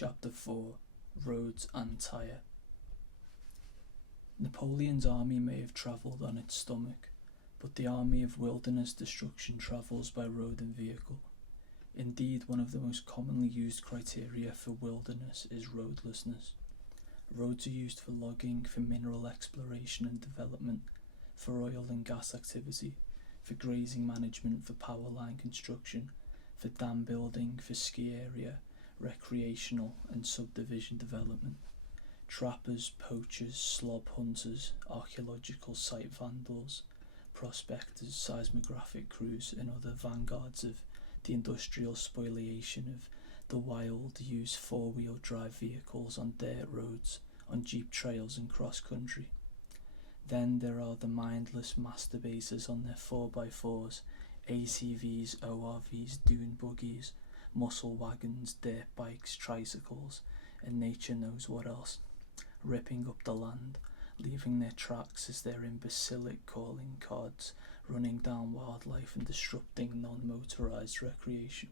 Chapter 4, Roads and Tyre. Napoleon's army may have travelled on its stomach, but the army of wilderness destruction travels by road and vehicle. Indeed, one of the most commonly used criteria for wilderness is roadlessness. Roads are used for logging, for mineral exploration and development, for oil and gas activity, for grazing management, for power line construction, for dam building, for ski area, recreational and subdivision development. Trappers, poachers, slob hunters, archaeological site vandals, prospectors, seismographic crews and other vanguards of the industrial spoliation of the wild use four-wheel drive vehicles on dirt roads, on jeep trails and cross-country. Then there are the mindless masturbators on their 4x4s, ATVs, ORVs, dune buggies, muscle wagons, dirt bikes, tricycles, and nature knows what else, ripping up the land, leaving their tracks as their imbecilic calling cards, running down wildlife and disrupting non-motorised recreation.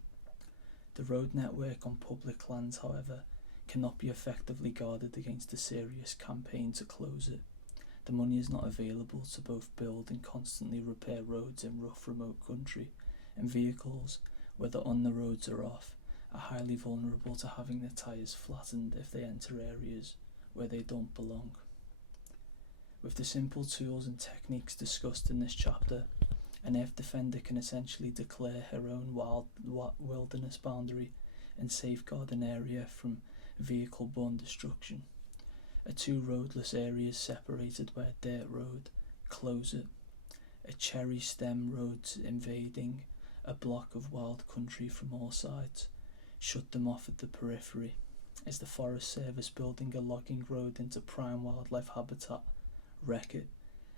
The road network on public lands, however, cannot be effectively guarded against a serious campaign to close it. The money is not available to both build and constantly repair roads in rough, remote country, and vehicles, whether on the roads or off, are highly vulnerable to having their tyres flattened if they enter areas where they don't belong. With the simple tools and techniques discussed in this chapter, an Ecodefender can essentially declare her own wilderness boundary and safeguard an area from vehicle-borne destruction. A two roadless areas separated by a dirt road, close it. A cherry stem road invading a block of wild country from all sides, shut them off at the periphery. Is the Forest Service building a logging road into prime wildlife habitat? Wreck it.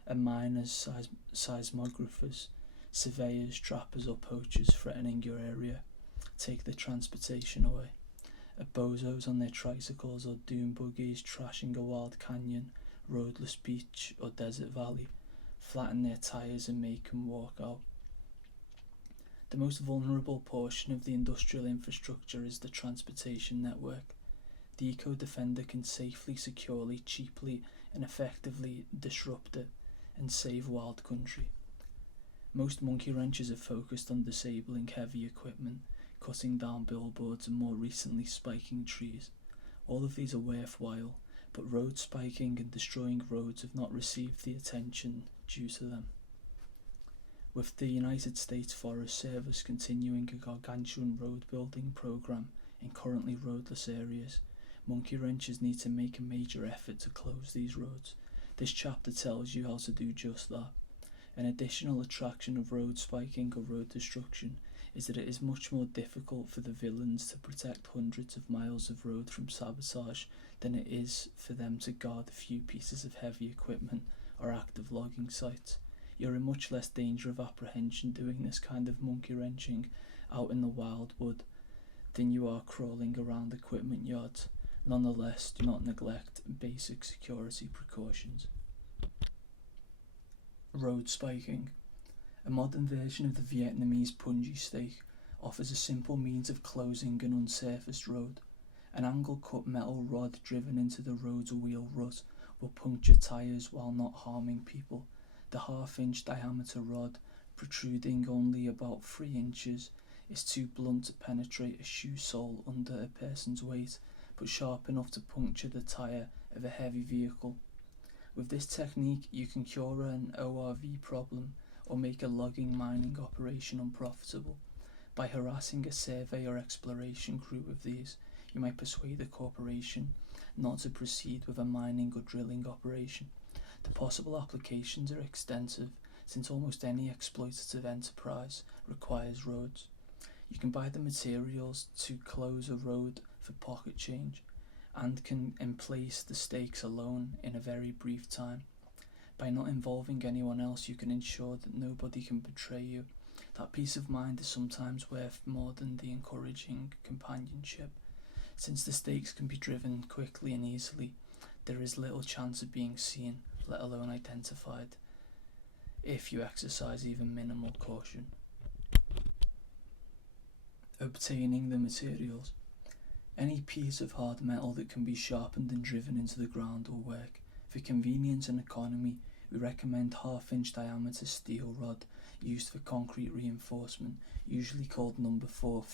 A miners, seismographers, surveyors, trappers or poachers threatening your area, take the transportation away. A bozos on their tricycles or dune buggies trashing a wild canyon, roadless beach or desert valley, flatten their tyres and make them walk out. The most vulnerable portion of the industrial infrastructure is the transportation network. The Ecodefender can safely, securely, cheaply and effectively disrupt it and save wild country. Most monkey wrenches are focused on disabling heavy equipment, cutting down billboards and more recently spiking trees. All of these are worthwhile, but road spiking and destroying roads have not received the attention due to them. With the United States Forest Service continuing a gargantuan road building program in currently roadless areas, monkey wrenches need to make a major effort to close these roads. This chapter tells you how to do just that. An additional attraction of road spiking or road destruction is that it is much more difficult for the villains to protect hundreds of miles of road from sabotage than it is for them to guard a few pieces of heavy equipment or active logging sites. You're in much less danger of apprehension doing this kind of monkey wrenching out in the wildwood than you are crawling around equipment yards. Nonetheless, do not neglect basic security precautions. Road spiking. A modern version of the Vietnamese punji stake offers a simple means of closing an unsurfaced road. An angle-cut metal rod driven into the road's wheel rut will puncture tyres while not harming people. The half-inch diameter rod, protruding only about 3 inches, is too blunt to penetrate a shoe sole under a person's weight, but sharp enough to puncture the tyre of a heavy vehicle. With this technique, you can cure an ORV problem or make a logging mining operation unprofitable. By harassing a survey or exploration crew with these, you might persuade a corporation not to proceed with a mining or drilling operation. The possible applications are extensive, since almost any exploitative enterprise requires roads. You can buy the materials to close a road for pocket change, and can emplace the stakes alone in a very brief time. By not involving anyone else, you can ensure that nobody can betray you. That peace of mind is sometimes worth more than the encouraging companionship. Since the stakes can be driven quickly and easily, there is little chance of being seen, let alone identified, if you exercise even minimal caution. Obtaining the materials. Any piece of hard metal that can be sharpened and driven into the ground will work. For convenience and economy, we recommend 1/2 inch diameter steel rod used for concrete reinforcement, usually called number 4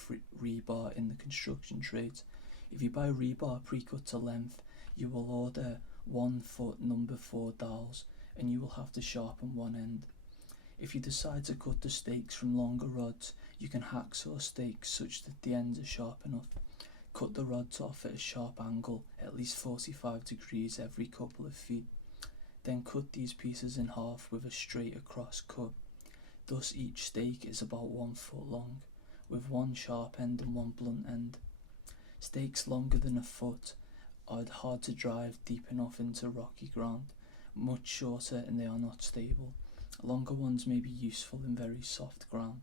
rebar in the construction trades. If you buy rebar pre-cut to length, you will order 1 foot number 4 dowels, and you will have to sharpen one end. If you decide to cut the stakes from longer rods, you can hacksaw stakes such that the ends are sharp enough. Cut the rods off at a sharp angle, at least 45 degrees every couple of feet. Then cut these pieces in half with a straight across cut. Thus each stake is about 1 foot long, with one sharp end and one blunt end. Stakes longer than a foot are hard to drive deep enough into rocky ground, much shorter and they are not stable. Longer ones may be useful in very soft ground.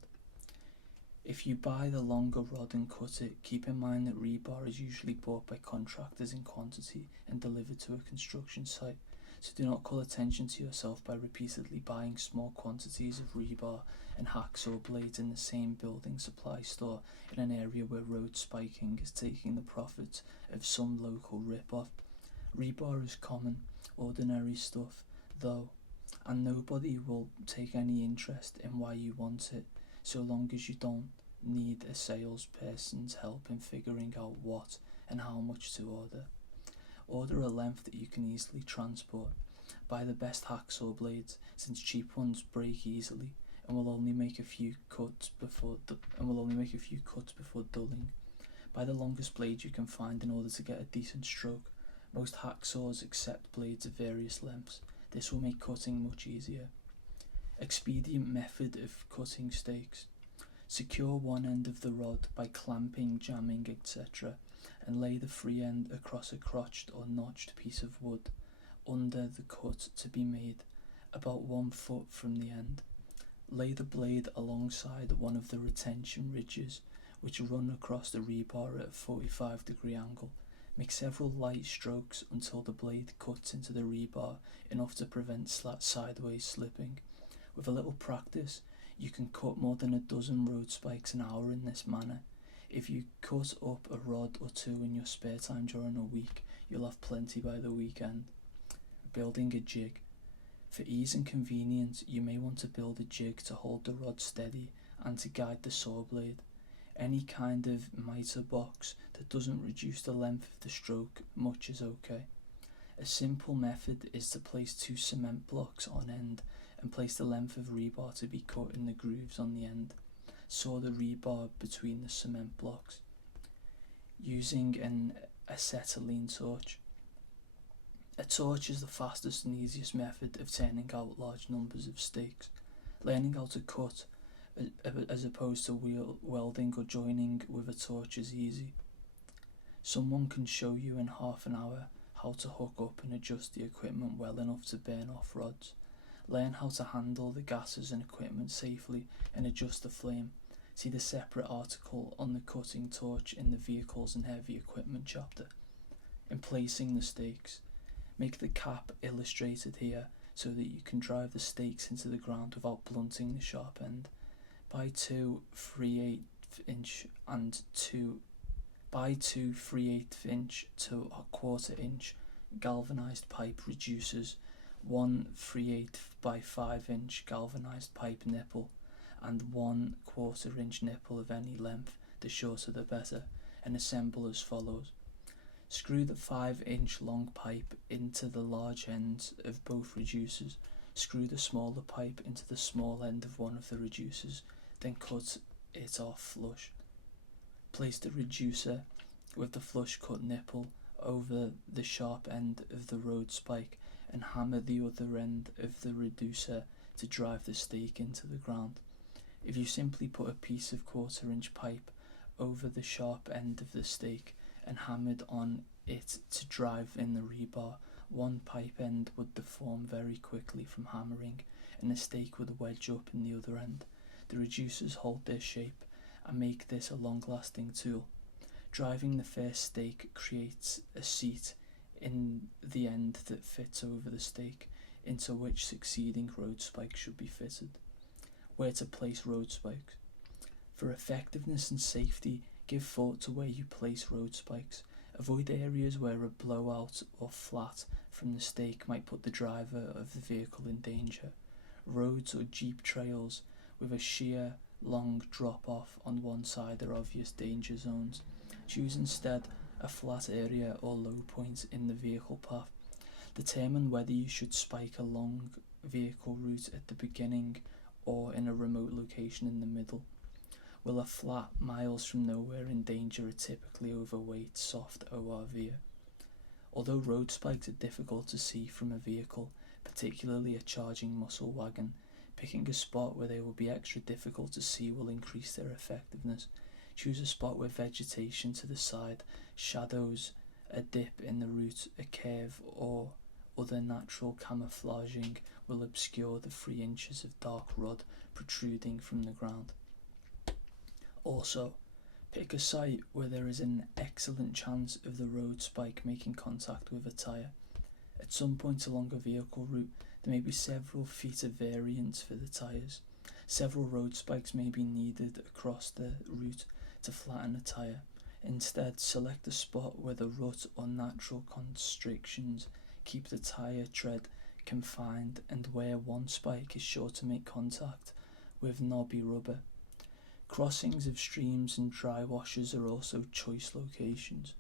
If you buy the longer rod and cut it, keep in mind that rebar is usually bought by contractors in quantity and delivered to a construction site, so do not call attention to yourself by repeatedly buying small quantities of rebar and hacksaw blades in the same building supply store in an area where road spiking is taking the profits of some local rip-off. Rebar is common, ordinary stuff, though, and nobody will take any interest in why you want it, so long as you don't need a salesperson's help in figuring out what and how much to order. Order a length that you can easily transport. Buy the best hacksaw blades, since cheap ones break easily and will only make a few cuts before dulling. Buy the longest blade you can find in order to get a decent stroke. Most hacksaws accept blades of various lengths. This will make cutting much easier. Expedient method of cutting stakes. Secure one end of the rod by clamping, jamming, etc., and lay the free end across a crotched or notched piece of wood under the cut to be made, about 1 foot from the end. Lay the blade alongside one of the retention ridges which run across the rebar at a 45-degree angle. Make several light strokes until the blade cuts into the rebar enough to prevent sideways slipping. With a little practice, you can cut more than a dozen road spikes an hour in this manner. If you cut up a rod or two in your spare time during a week, you'll have plenty by the weekend. Building a jig. For ease and convenience, you may want to build a jig to hold the rod steady and to guide the saw blade. Any kind of mitre box that doesn't reduce the length of the stroke much is okay. A simple method is to place 2 cement blocks on end and place the length of rebar to be cut in the grooves on the end. Saw the rebar between the cement blocks. Using an acetylene torch. A torch is the fastest and easiest method of turning out large numbers of stakes. Learning how to cut as opposed to welding or joining with a torch is easy. Someone can show you in half an hour how to hook up and adjust the equipment well enough to burn off rods. Learn how to handle the gases and equipment safely and adjust the flame. See the separate article on the cutting torch in the Vehicles and Heavy Equipment chapter. In placing the stakes, make the cap illustrated here so that you can drive the stakes into the ground without blunting the sharp end. Buy 2 3/8" and 2 3/8" to 1/4 inch galvanized pipe reducers, 1 3/8 by 5 inch galvanized pipe nipple, and 1/4 inch nipple of any length, the shorter the better, and assemble as follows. Screw the 5-inch long pipe into the large ends of both reducers. Screw the smaller pipe into the small end of one of the reducers, then cut it off flush. Place the reducer with the flush cut nipple over the sharp end of the road spike and hammer the other end of the reducer to drive the stake into the ground. If you simply put a piece of 1/4 inch pipe over the sharp end of the stake and hammered on it to drive in the rebar, one pipe end would deform very quickly from hammering and the stake would wedge up in the other end. The reducers hold their shape and make this a long-lasting tool. Driving the first stake creates a seat in the end that fits over the stake, into which succeeding road spikes should be fitted. Where to place road spikes. For effectiveness and safety, Give thought to where you place road spikes. Avoid areas where a blowout or flat from the stake might put the driver of the vehicle in danger. Roads or jeep trails with a sheer, long drop-off on one side are obvious danger zones. Choose instead a flat area or low point in the vehicle path. Determine whether you should spike a long vehicle route at the beginning or in a remote location in the middle. Will a flat miles from nowhere endanger a typically overweight soft ORV? Although road spikes are difficult to see from a vehicle, particularly a charging muscle wagon, picking a spot where they will be extra difficult to see will increase their effectiveness. Choose a spot where vegetation to the side, shadows, a dip in the route, a curve, or other natural camouflaging will obscure the 3 inches of dark rod protruding from the ground. Also, pick a site where there is an excellent chance of the road spike making contact with a tyre. At some point along a vehicle route, there may be several feet of variance for the tyres. Several road spikes may be needed across the route to flatten a tyre. Instead, select a spot where the rut or natural constrictions keep the tyre tread confined and where one spike is sure to make contact with knobby rubber. Crossings of streams and dry washes are also choice locations.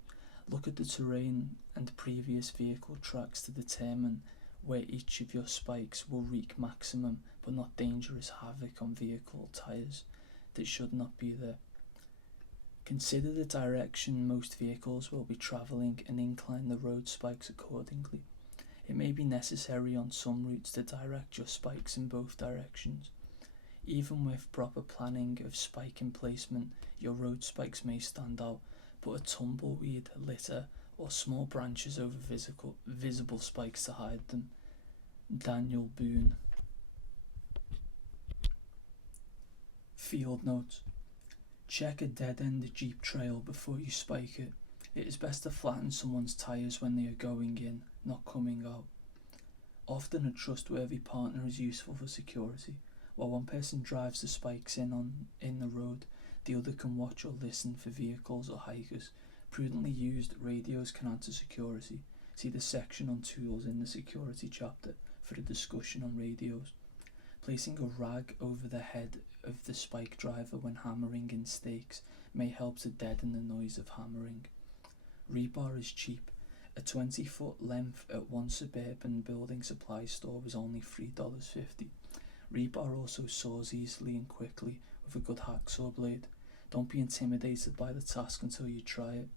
Look at the terrain and previous vehicle tracks to determine where each of your spikes will wreak maximum but not dangerous havoc on vehicle tyres that should not be there. Consider the direction most vehicles will be travelling and incline the road spikes accordingly. It may be necessary on some routes to direct your spikes in both directions. Even with proper planning of spike emplacement, your road spikes may stand out, but a tumbleweed, litter, or small branches over visible spikes to hide them. Daniel Boone. Field notes. Check a dead-end Jeep trail before you spike it. It is best to flatten someone's tyres when they are going in, not coming out. Often a trustworthy partner is useful for security. While one person drives the spikes in the road, the other can watch or listen for vehicles or hikers. Prudently used radios can add to security. See the section on tools in the security chapter for a discussion on radios. Placing a rag over the head of the spike driver when hammering in stakes may help to deaden the noise of hammering. Rebar is cheap. A 20-foot length at one suburban building supply store was only $3.50. Rebar also saws easily and quickly with a good hacksaw blade. Don't be intimidated by the task until you try it.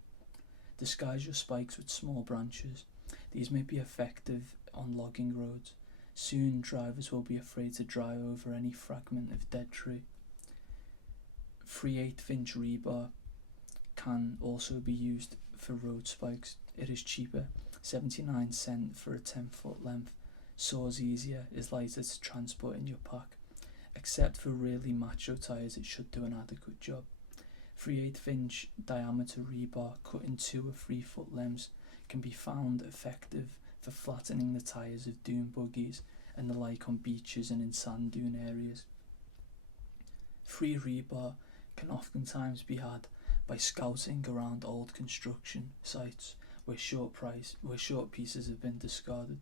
Disguise your spikes with small branches. These may be effective on logging roads. Soon drivers will be afraid to drive over any fragment of dead tree. 3/8" rebar can also be used for road spikes. It is cheaper, 79 cents for a 10-foot length. Saws easier, is lighter to transport in your pack. Except for really macho tyres, it should do an adequate job. 3/8" diameter rebar cut in 2 or 3 foot lengths can be found effective for flattening the tyres of dune buggies and the like on beaches and in sand dune areas. 3 rebar can oftentimes be had by scouting around old construction sites where short pieces have been discarded.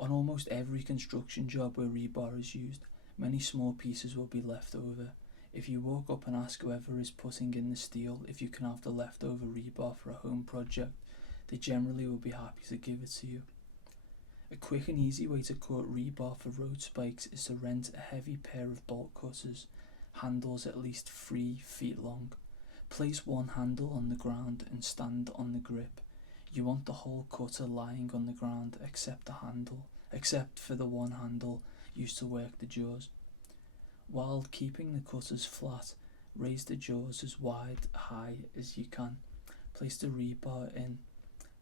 On almost every construction job where rebar is used, many small pieces will be left over. If you walk up and ask whoever is putting in the steel if you can have the leftover rebar for a home project, they generally will be happy to give it to you. A quick and easy way to cut rebar for road spikes is to rent a heavy pair of bolt cutters, handles at least 3 feet long. Place one handle on the ground and stand on the grip. You want the whole cutter lying on the ground except for the one handle used to work the jaws. While keeping the cutters flat, raise the jaws as high as you can. Place the rebar in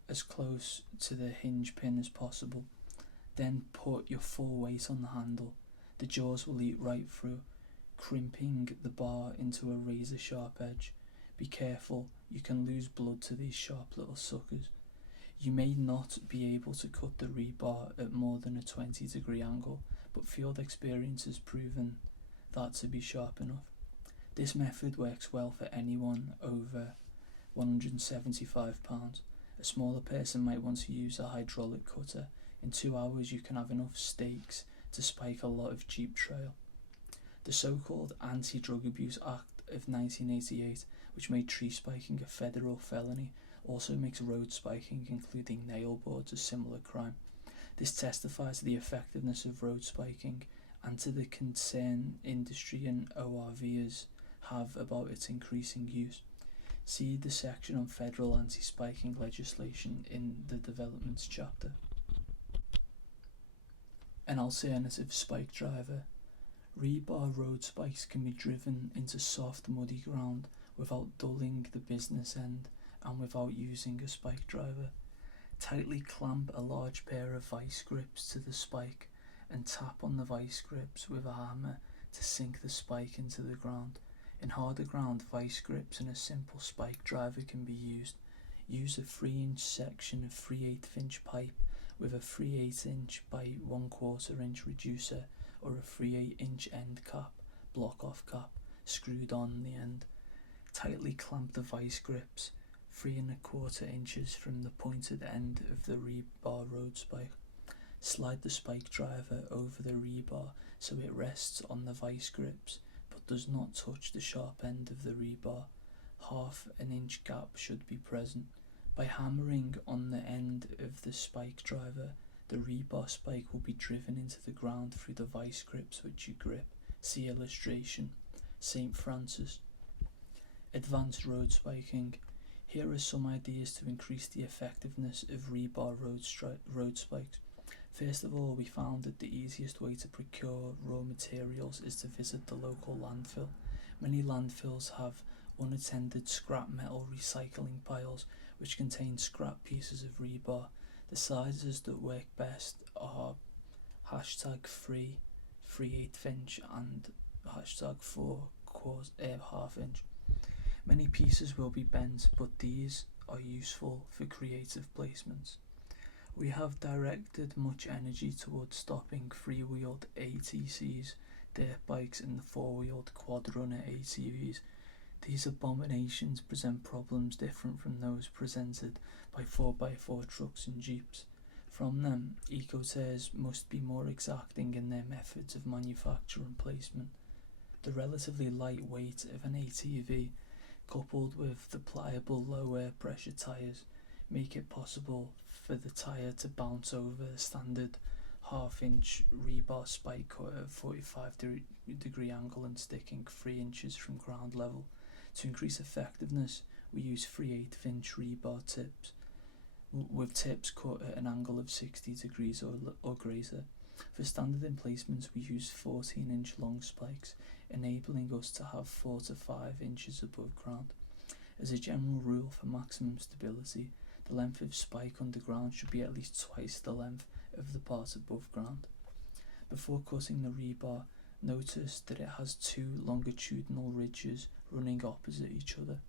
as close to the hinge pin as possible. Then put your full weight on the handle. The jaws will eat right through, crimping the bar into a razor sharp edge. Be careful, you can lose blood to these sharp little suckers. You may not be able to cut the rebar at more than a 20-degree angle, but field experience has proven that to be sharp enough. This method works well for anyone over 175 pounds. A smaller person might want to use a hydraulic cutter. In 2 hours you can have enough stakes to spike a lot of Jeep trail. The so-called Anti-Drug Abuse Act of 1988, which made tree spiking a federal felony, also makes road spiking, including nail boards, a similar crime. This testifies to the effectiveness of road spiking and to the concern industry and ORVers have about its increasing use. See the section on federal anti-spiking legislation in the developments chapter. An alternative spike driver. Rebar road spikes can be driven into soft muddy ground without dulling the business end and without using a spike driver. Tightly clamp a large pair of vice grips to the spike and tap on the vice grips with a hammer to sink the spike into the ground. In harder ground, vice grips and a simple spike driver can be used. Use a 3-inch section of 3/8" pipe with a 3/8" by 1/4 inch reducer or a 3/8" end cap, block off cap, screwed on the end. Tightly clamp the vice grips 3¼ inches from the pointed end of the rebar road spike. Slide the spike driver over the rebar so it rests on the vice grips but does not touch the sharp end of the rebar. 1/2 inch gap should be present. By hammering on the end of the spike driver, the rebar spike will be driven into the ground through the vice grips which you grip. See illustration. St. Francis. Advanced road spiking. Here are some ideas to increase the effectiveness of rebar road spikes. First of all, we found that the easiest way to procure raw materials is to visit the local landfill. Many landfills have unattended scrap metal recycling piles which contain scrap pieces of rebar. The sizes that work best are #3 3/8" and #4 1/2 inch. Many pieces will be bent, but these are useful for creative placements. We have directed much energy towards stopping 3-wheeled ATCs, dirt bikes and the 4-wheeled quad-runner ATVs. These abominations present problems different from those presented by 4x4 trucks and jeeps. From them, Ecodefense must be more exacting in their methods of manufacture and placement. The relatively light weight of an ATV, coupled with the pliable low air pressure tyres, make it possible for the tyre to bounce over the standard 1/2 inch rebar spike cut at a 45-degree angle and sticking 3 inches from ground level. To increase effectiveness, we use 3/8" rebar tips, with tips cut at an angle of 60 degrees or greater. For standard emplacements, we use 14-inch long spikes, enabling us to have 4 to 5 inches above ground. As a general rule for maximum stability, the length of spike underground should be at least twice the length of the part above ground. Before cutting the rebar, notice that it has 2 longitudinal ridges running opposite each other.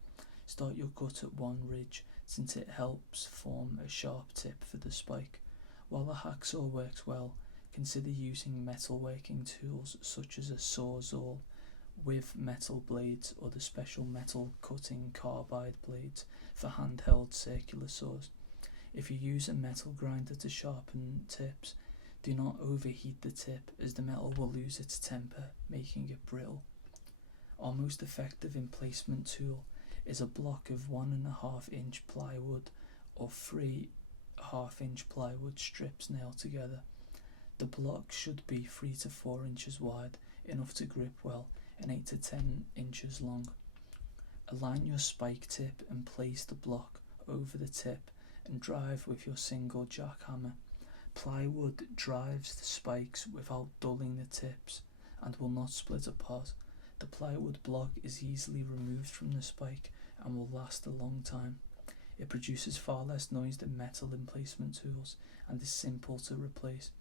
Start your cut at one ridge since it helps form a sharp tip for the spike. While a hacksaw works well, consider using metalworking tools such as a sawzall with metal blades or the special metal cutting carbide blades for handheld circular saws. If you use a metal grinder to sharpen tips, do not overheat the tip as the metal will lose its temper, making it brittle. Our most effective emplacement tool is a block of 1½ inch plywood or 3 1/2 inch plywood strips nailed together. The block should be 3 to 4 inches wide, enough to grip well, and 8 to 10 inches long. Align your spike tip and place the block over the tip and drive with your single jackhammer. Plywood drives the spikes without dulling the tips and will not split apart. The plywood block is easily removed from the spike and will last a long time. It produces far less noise than metal emplacement tools and is simple to replace.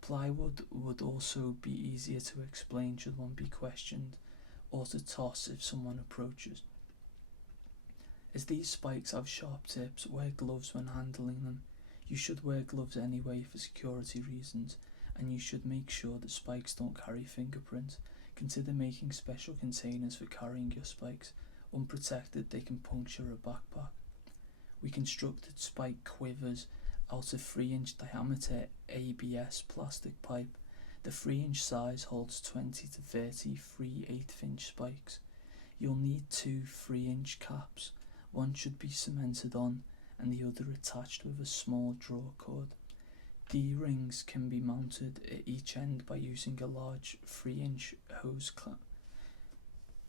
Plywood would also be easier to explain should one be questioned, or to toss if someone approaches. As these spikes have sharp tips, wear gloves when handling them. You should wear gloves anyway for security reasons, and you should make sure that spikes don't carry fingerprints. Consider making special containers for carrying your spikes. Unprotected, they can puncture a backpack. We constructed spike quivers out of 3-inch diameter ABS plastic pipe. The 3-inch size holds 20 to 30 3/8-inch spikes. You'll need 2 3-inch caps. One should be cemented on and the other attached with a small draw cord. D-rings can be mounted at each end by using a large 3-inch hose clamp.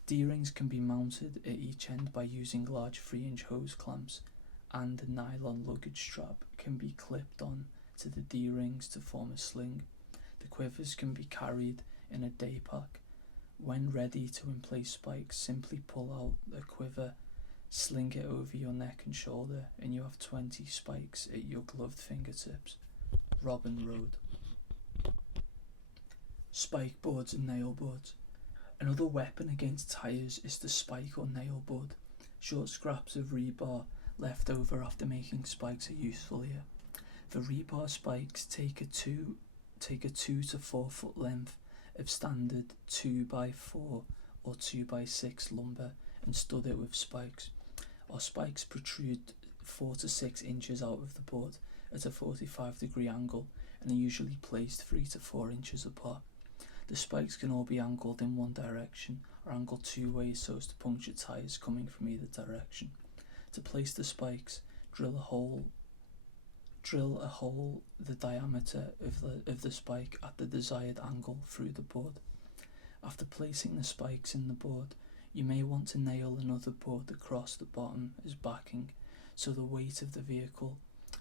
D-rings can be mounted at each end by using large 3-inch hose clamps, and a nylon luggage strap can be clipped on to the D-rings to form a sling. The quivers can be carried in a day pack. When ready to emplace spikes, simply pull out the quiver, sling it over your neck and shoulder, and you have 20 spikes at your gloved fingertips. Robin Road. Spikeboards and Nailboards. Another weapon against tyres is the spike or nail board. Short scraps of rebar left over after making spikes are useful here. For rebar spikes, take a 2 to 4 foot length of standard 2x4 or 2x6 lumber and stud it with spikes. Our spikes protrude 4 to 6 inches out of the board at a 45-degree angle and are usually placed 3 to 4 inches apart. The spikes can all be angled in one direction or angled 2 ways so as to puncture tyres coming from either direction. To place the spikes, drill a hole the diameter of the spike at the desired angle through the board. After placing the spikes in the board, you may want to nail another board across the bottom as backing, so the weight of the vehicle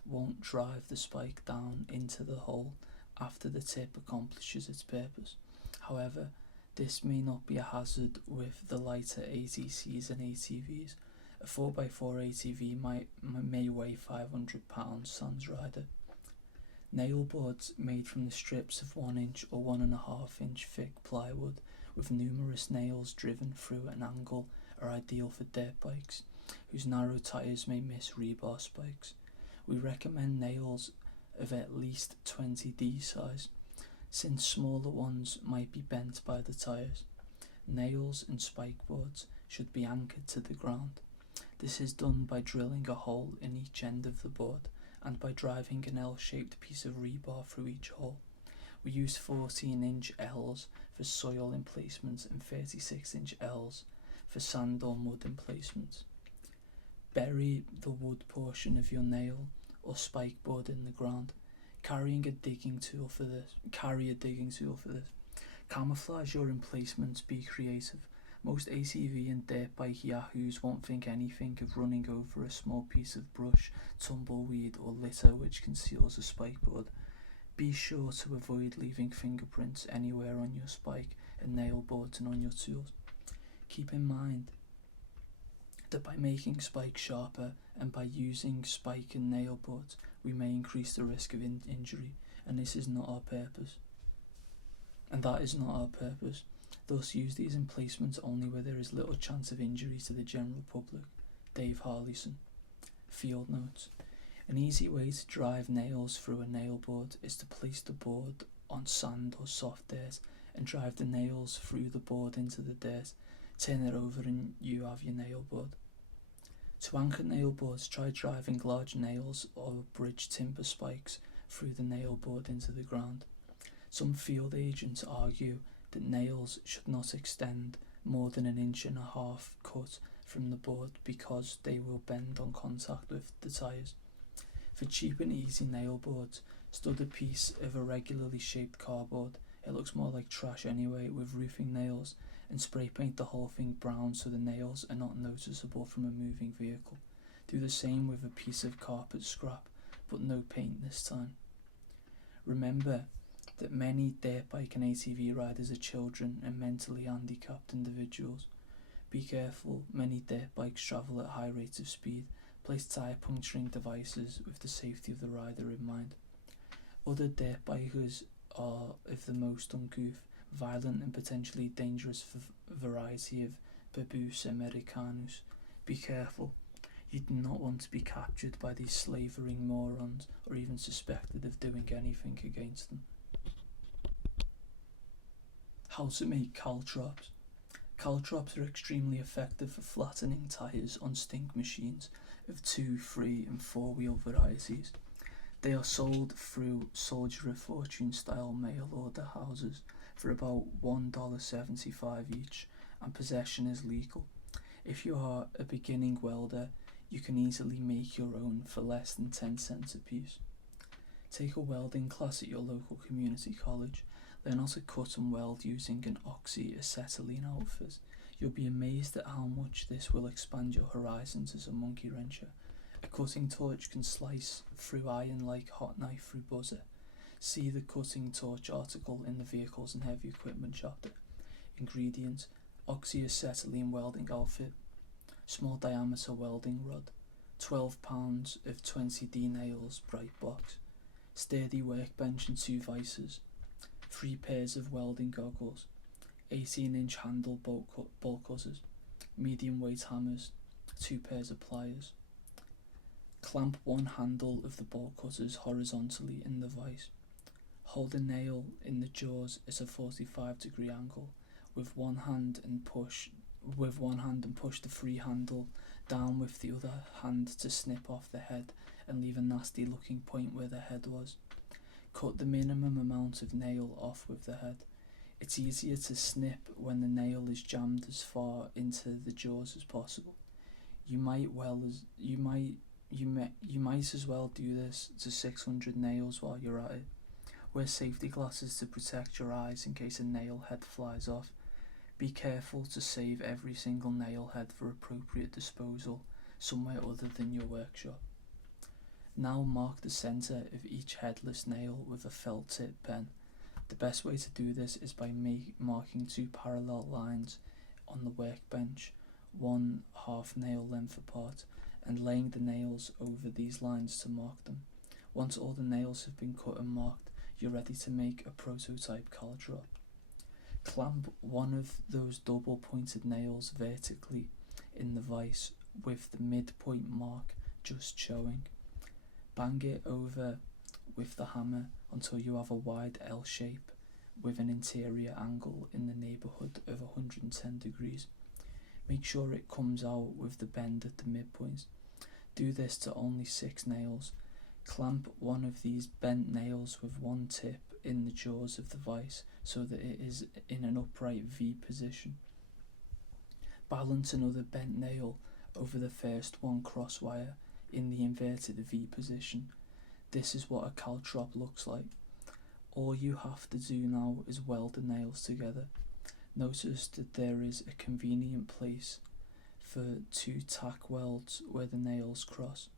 won't drive the spike down into the hole after the tip accomplishes its purpose. However, this may not be a hazard with the lighter ATCs and ATVs. A 4x4 ATV may weigh 500 pounds sans rider. Nail boards made from the strips of 1 inch or 1.5 inch thick plywood with numerous nails driven through an angle are ideal for dirt bikes, whose narrow tyres may miss rebar spikes. We recommend nails of at least 20D size, since smaller ones might be bent by the tyres. Nails and spikeboards should be anchored to the ground. This is done by drilling a hole in each end of the board and by driving an L-shaped piece of rebar through each hole. We use 14-inch L's for soil emplacements and 36-inch L's for sand or mud emplacements. Bury the wood portion of your nail or spikeboard in the ground. Carry a digging tool for this. Camouflage your emplacements, be creative. Most ATV and dirt bike yahoos won't think anything of running over a small piece of brush, tumbleweed or litter which conceals a spikeboard. Be sure to avoid leaving fingerprints anywhere on your spike and nail boards and on your tools. Keep in mind that by making spikes sharper and by using spike and nail boards, we may increase the risk of injury, and that is not our purpose. Thus, use these emplacements only where there is little chance of injury to the general public. Dave Harleyson. Field notes. An easy way to drive nails through a nail board is to place the board on sand or soft dirt and drive the nails through the board into the dirt. Turn it over and you have your nail board. To anchor nail boards, try driving large nails or bridge timber spikes through the nail board into the ground. Some field agents argue that nails should not extend more than 1.5 inches cut from the board because they will bend on contact with the tyres. For cheap and easy nail boards, stud a piece of irregularly shaped cardboard, it looks more like trash anyway, with roofing nails, and spray paint the whole thing brown so the nails are not noticeable from a moving vehicle. Do the same with a piece of carpet scrap, but no paint this time. Remember that many dirt bike and ATV riders are children and mentally handicapped individuals. Be careful, many dirt bikes travel at high rates of speed. Place tyre puncturing devices with the safety of the rider in mind. Other dirt bikers are of the most uncouth, violent and potentially dangerous variety of Babus Americanus. Be careful. You do not want to be captured by these slavering morons or even suspected of doing anything against them. How to make caltrops. Caltrops are extremely effective for flattening tyres on stink machines of 2, 3 and 4 wheel varieties. They are sold through Soldier of Fortune style mail order houses for about $1.75 each, and possession is legal. If you are a beginning welder, you can easily make your own for less than 10 cents a piece. Take a welding class at your local community college. Learn how to cut and weld using an oxyacetylene outfit. You'll be amazed at how much this will expand your horizons as a monkey wrencher. A cutting torch can slice through iron like hot knife through butter. See the cutting torch article in the Vehicles and Heavy Equipment chapter. Ingredients: oxyacetylene welding outfit, small diameter welding rod, 12 pounds of 20D nails bright box, sturdy workbench and 2 vices, 3 pairs of welding goggles, 18-inch handle bolt cutters, medium weight hammers, 2 pairs of pliers. Clamp one handle of the bolt cutters horizontally in the vise. Hold a nail in the jaws at a 45-degree angle with one hand and push the free handle down with the other hand to snip off the head and leave a nasty looking point where the head was. Cut the minimum amount of nail off with the head. It's easier to snip when the nail is jammed as far into the jaws as possible. You might as well do this to 600 nails while you're at it. Wear safety glasses to protect your eyes in case a nail head flies off. Be careful to save every single nail head for appropriate disposal somewhere other than your workshop. Now mark the centre of each headless nail with a felt tip pen. The best way to do this is by marking 2 parallel lines on the workbench, 1/2 nail length apart, and laying the nails over these lines to mark them. Once all the nails have been cut and marked, you're ready to make a prototype caltrop. Clamp one of those double pointed nails vertically in the vise with the midpoint mark just showing. Bang it over with the hammer until you have a wide L shape with an interior angle in the neighbourhood of 110 degrees. Make sure it comes out with the bend at the midpoint. Do this to only 6 nails. Clamp one of these bent nails with one tip in the jaws of the vise so that it is in an upright V position. Balance another bent nail over the first one crosswire in the inverted V position. This is what a caltrop looks like. All you have to do now is weld the nails together. Notice that there is a convenient place for 2 tack welds where the nails cross,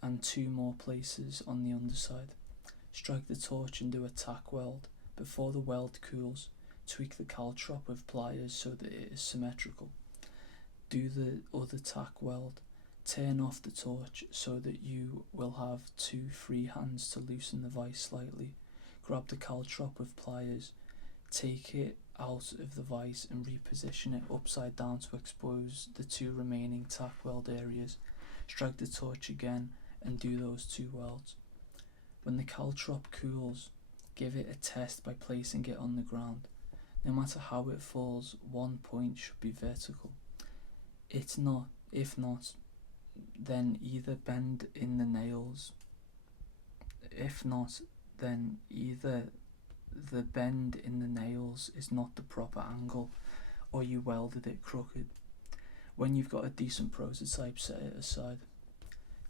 and 2 more places on the underside. Strike the torch and do a tack weld. Before the weld cools, tweak the caltrop with pliers so that it is symmetrical. Do the other tack weld. Turn off the torch so that you will have 2 free hands to loosen the vise slightly. Grab the caltrop with pliers. Take it out of the vise and reposition it upside down to expose the 2 remaining tack weld areas. Strike the torch again and do those 2 welds. When the caltrop cools, give it a test by placing it on the ground. No matter how it falls, one point should be vertical. If not, then either bend in the nails. If not, then either the bend in the nails is not the proper angle, or you welded it crooked. When you've got a decent prototype, set it aside.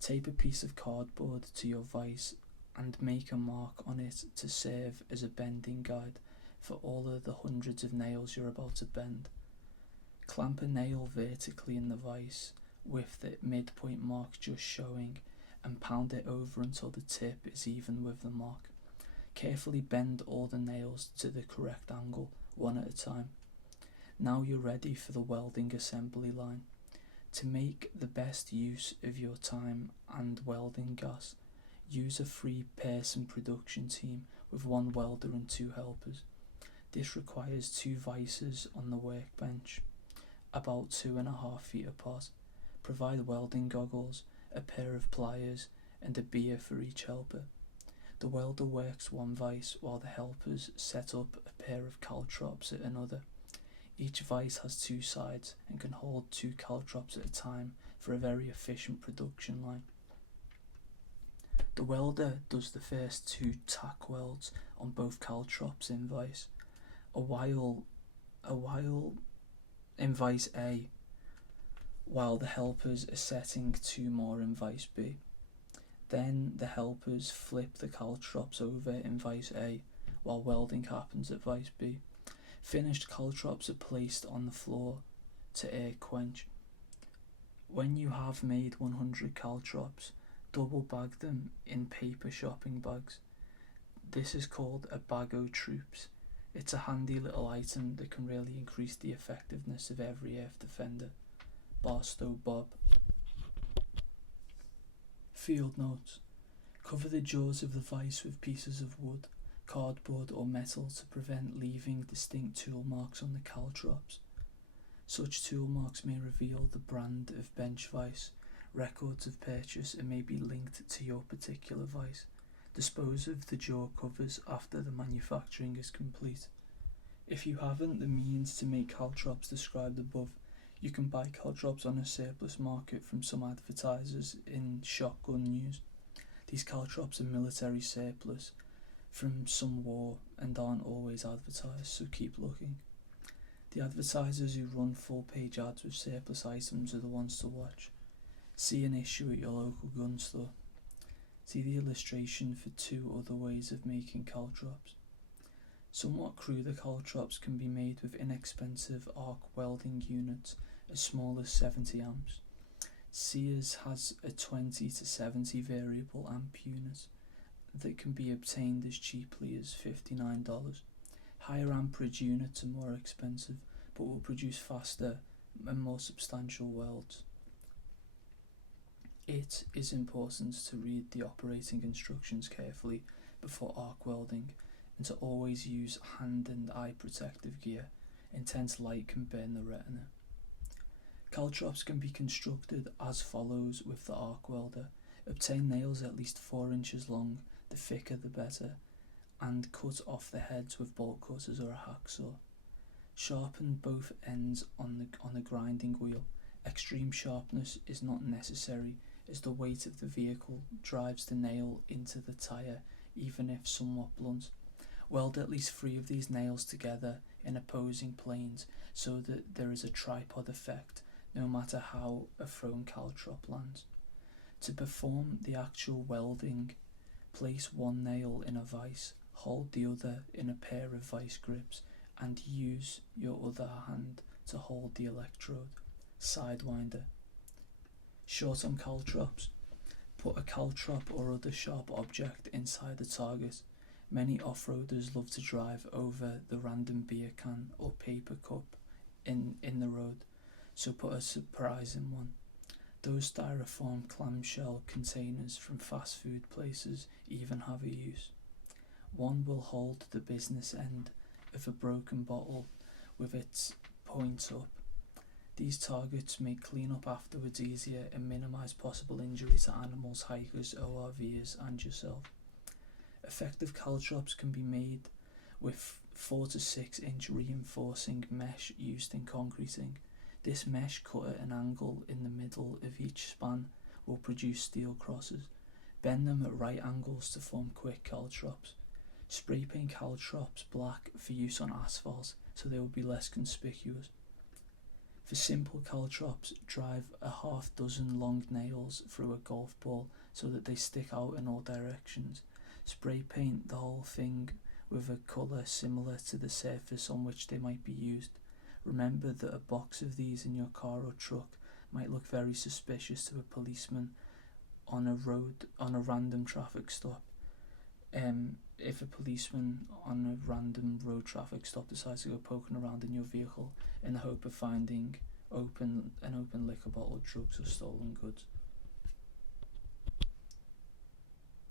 Tape a piece of cardboard to your vise and make a mark on it to serve as a bending guide for all of the hundreds of nails you're about to bend. Clamp a nail vertically in the vise with the midpoint mark just showing and pound it over until the tip is even with the mark. Carefully bend all the nails to the correct angle, one at a time. Now you're ready for the welding assembly line. To make the best use of your time and welding gas, use a 3-person production team with 1 welder and 2 helpers. This requires 2 vices on the workbench, about 2.5 feet apart. Provide welding goggles, a pair of pliers, and a beer for each helper. The welder works one vice while the helpers set up a pair of caltrops at another. Each vice has two sides and can hold two caltrops at a time for a very efficient production line. The welder does the first two tack welds on both caltrops in vice, a while in vice A, while the helpers are setting two more in vice B. Then the helpers flip the caltrops over in vice A while welding happens at vice B. Finished caltrops are placed on the floor to air quench. When you have made 100 caltrops, double bag them in paper shopping bags. This is called a bag o' troops. It's a handy little item that can really increase the effectiveness of every earth defender. Barstow Bob. Field notes. Cover the jaws of the vice with pieces of wood, cardboard or metal to prevent leaving distinct tool marks on the caltrops. Such tool marks may reveal the brand of bench vice, records of purchase, and may be linked to your particular vice. Dispose of the jaw covers after the manufacturing is complete. If you haven't the means to make caltrops described above, you can buy caltrops on a surplus market from some advertisers in Shotgun News. These caltrops are military surplus from some war and aren't always advertised, so keep looking. The advertisers who run full-page ads with surplus items are the ones to watch. See an issue at your local gun store. See the illustration for two other ways of making caltrops. Somewhat cruder caltrops can be made with inexpensive arc welding units as small as 70 amps. Sears has a 20 to 70 variable amp unit that can be obtained as cheaply as $59. Higher amperage units are more expensive but will produce faster and more substantial welds. It is important to read the operating instructions carefully before arc welding and to always use hand and eye protective gear. Intense light can burn the retina. Caltrops can be constructed as follows with the arc welder. Obtain nails at least 4 inches long, the thicker the better, and cut off the heads with bolt cutters or a hacksaw. Sharpen both ends on a grinding wheel. Extreme sharpness is not necessary as the weight of the vehicle drives the nail into the tyre, even if somewhat blunt. Weld at least 3 of these nails together in opposing planes so that there is a tripod effect no matter how a thrown caltrop lands. To perform the actual welding, place one nail in a vise, hold the other in a pair of vice grips, and use your other hand to hold the electrode. Sidewinder. Short on caltrops. Put a caltrop or other sharp object inside the target. Many off-roaders love to drive over the random beer can or paper cup in the road, so put a surprising one. Those styrofoam clamshell containers from fast food places even have a use. One will hold the business end of a broken bottle with its point up. These targets make clean-up afterwards easier and minimise possible injury to animals, hikers, ORVers and yourself. Effective caltrops can be made with 4 to 6 inch reinforcing mesh used in concreting. This mesh cut at an angle in the middle of each span will produce steel crosses. Bend them at right angles to form quick caltrops. Spray paint caltrops black for use on asphalt so they will be less conspicuous. For simple caltrops, drive a half dozen long nails through a golf ball so that they stick out in all directions. Spray paint the whole thing with a colour similar to the surface on which they might be used. Remember that a box of these in your car or truck might look very suspicious to a policeman on a random traffic stop. If a policeman on a random road traffic stop decides to go poking around in your vehicle in the hope of finding an open liquor bottle, drugs or stolen goods.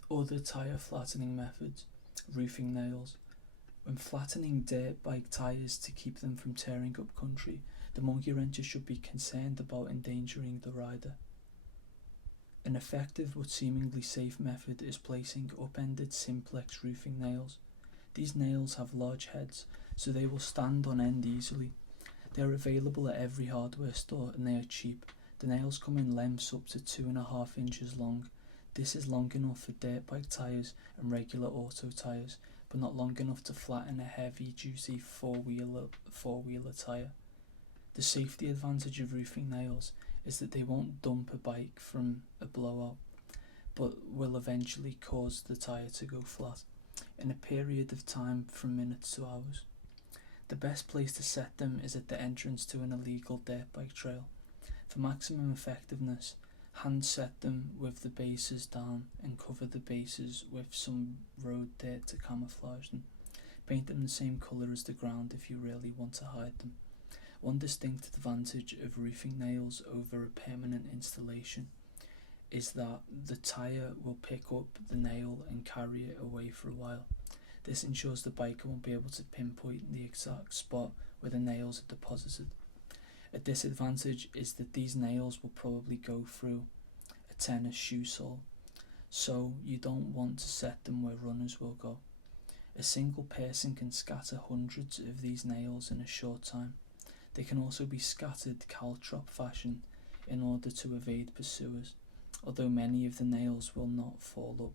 Other tyre flattening methods. Roofing nails. When flattening dirt bike tyres to keep them from tearing up country, the monkey wrencher should be concerned about endangering the rider. An effective but seemingly safe method is placing upended simplex roofing nails. These nails have large heads, so they will stand on end easily. They are available at every hardware store and they are cheap. The nails come in lengths up to 2.5 inches long. This is long enough for dirt bike tyres and regular auto tyres, but not long enough to flatten a heavy duty four-wheeler tyre. The safety advantage of roofing nails is that they won't dump a bike from a blowout, but will eventually cause the tyre to go flat in a period of time from minutes to hours. The best place to set them is at the entrance to an illegal dirt bike trail. For maximum effectiveness, hand set them with the bases down and cover the bases with some road dirt to camouflage them. Paint them the same colour as the ground if you really want to hide them. One distinct advantage of roofing nails over a permanent installation is that the tyre will pick up the nail and carry it away for a while. This ensures the biker won't be able to pinpoint the exact spot where the nails are deposited. A disadvantage is that these nails will probably go through a tennis shoe sole, so you don't want to set them where runners will go. A single person can scatter hundreds of these nails in a short time. They can also be scattered caltrop fashion in order to evade pursuers, although many of the nails will not fall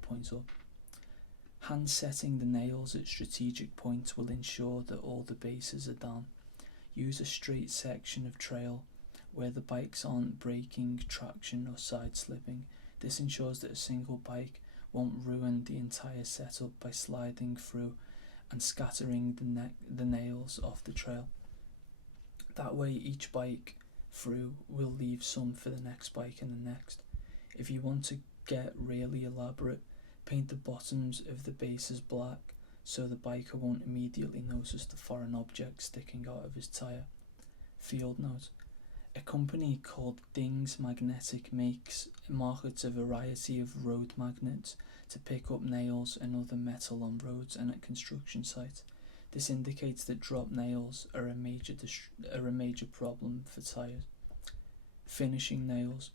points up. Hand setting the nails at strategic points will ensure that all the bases are down. Use a straight section of trail where the bikes aren't braking, traction or side slipping. This ensures that a single bike won't ruin the entire setup by sliding through and scattering the nails off the trail. That way each bike through will leave some for the next bike and the next. If you want to get really elaborate, paint the bottoms of the bases black so the biker won't immediately notice the foreign object sticking out of his tyre. Field note: a company called Dings Magnetic markets a variety of road magnets to pick up nails and other metal on roads and at construction sites. This indicates that drop nails are a major problem for tyres. Finishing nails.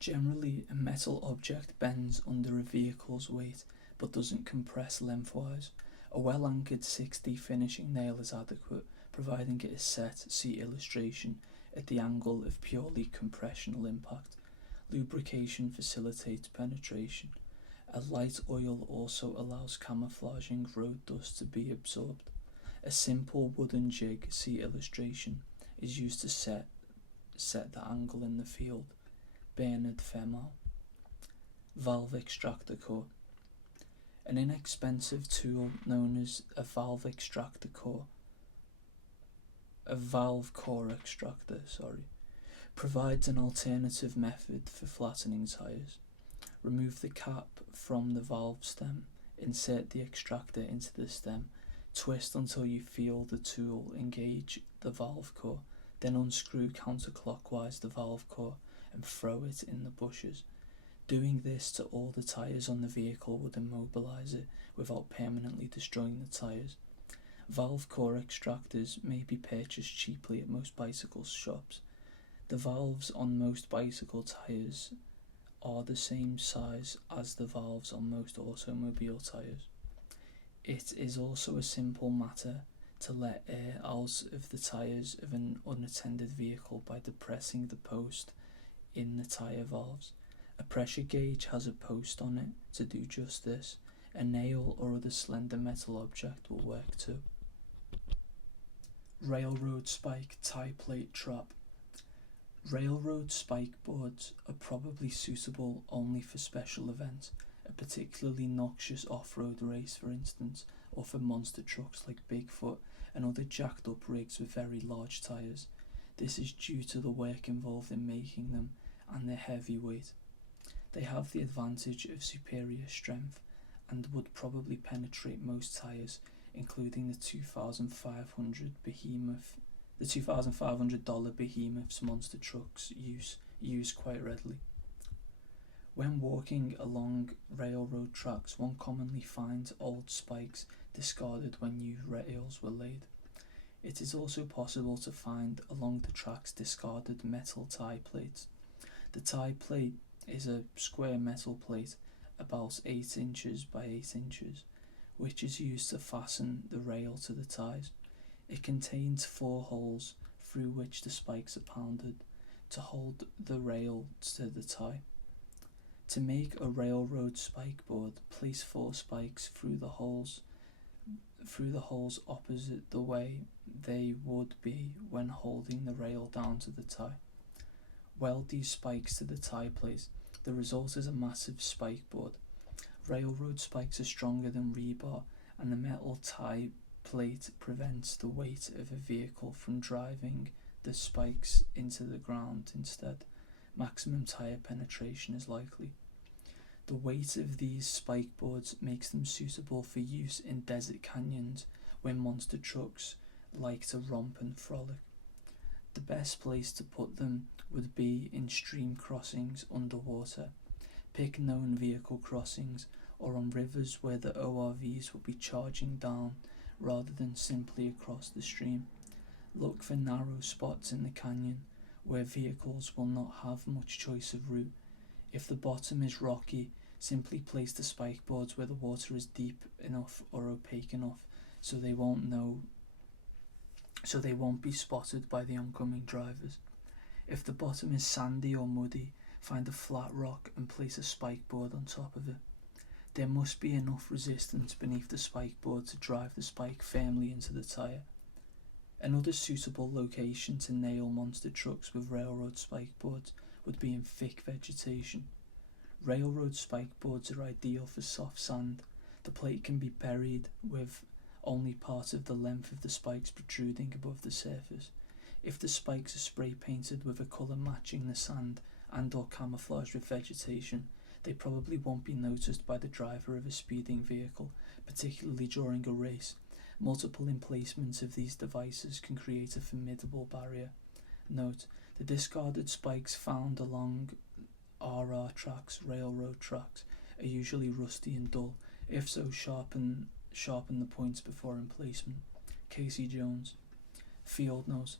Generally, a metal object bends under a vehicle's weight but doesn't compress lengthwise. A well-anchored 6D finishing nail is adequate, providing it is set, see illustration, at the angle of purely compressional impact. Lubrication facilitates penetration. A light oil also allows camouflaging road dust to be absorbed. A simple wooden jig, see illustration, is used to set the angle in the field. Bernard Femau. Valve extractor core. An inexpensive tool known as a valve core extractor, provides an alternative method for flattening tyres. Remove the cap from the valve stem, insert the extractor into the stem, twist until you feel the tool engage the valve core, then unscrew counterclockwise the valve core and throw it in the bushes. Doing this to all the tyres on the vehicle would immobilise it without permanently destroying the tyres. Valve core extractors may be purchased cheaply at most bicycle shops. The valves on most bicycle tyres are the same size as the valves on most automobile tyres. It is also a simple matter to let air out of the tyres of an unattended vehicle by depressing the post in the tyre valves. A pressure gauge has a post on it to do just this. A nail or other slender metal object will work too. Railroad spike tie plate trap. Railroad spikeboards are probably suitable only for special events, a particularly noxious off-road race for instance, or for monster trucks like Bigfoot and other jacked up rigs with very large tyres. This is due to the work involved in making them and their heavy weight. They have the advantage of superior strength and would probably penetrate most tyres, including the $2,500 behemoths monster trucks use quite readily. When walking along railroad tracks, one commonly finds old spikes discarded when new rails were laid. It is also possible to find along the tracks discarded metal tie plates. The tie plate is a square metal plate about 8 inches by 8 inches, which is used to fasten the rail to the ties. It contains 4 holes through which the spikes are pounded to hold the rail to the tie. To make a railroad spikeboard, place 4 spikes through the holes opposite the way they would be when holding the rail down to the tie. Weld these spikes to the tie plate. The result is a massive spikeboard. Railroad spikes are stronger than rebar, and the metal tie plate prevents the weight of a vehicle from driving the spikes into the ground. Instead, maximum tire penetration is likely. The weight of these spikeboards makes them suitable for use in desert canyons where monster trucks like to romp and frolic. The best place to put them would be in stream crossings underwater. Pick known vehicle crossings or on rivers where the ORVs will be charging down rather than simply across the stream. Look for narrow spots in the canyon where vehicles will not have much choice of route. If the bottom is rocky, simply place the spikeboards where the water is deep enough or opaque enough so they won't be spotted by the oncoming drivers. If the bottom is sandy or muddy, find a flat rock and place a spikeboard on top of it. There must be enough resistance beneath the spikeboard to drive the spike firmly into the tyre. Another suitable location to nail monster trucks with railroad spikeboards would be in thick vegetation. Railroad spikeboards are ideal for soft sand. The plate can be buried with only part of the length of the spikes protruding above the surface. If the spikes are spray painted with a colour matching the sand and or camouflaged with vegetation, they probably won't be noticed by the driver of a speeding vehicle, particularly during a race. Multiple emplacements of these devices can create a formidable barrier. Note, the discarded spikes found along RR tracks, railroad tracks, are usually rusty and dull. If so, sharpen the points before emplacement. Casey Jones. Field note.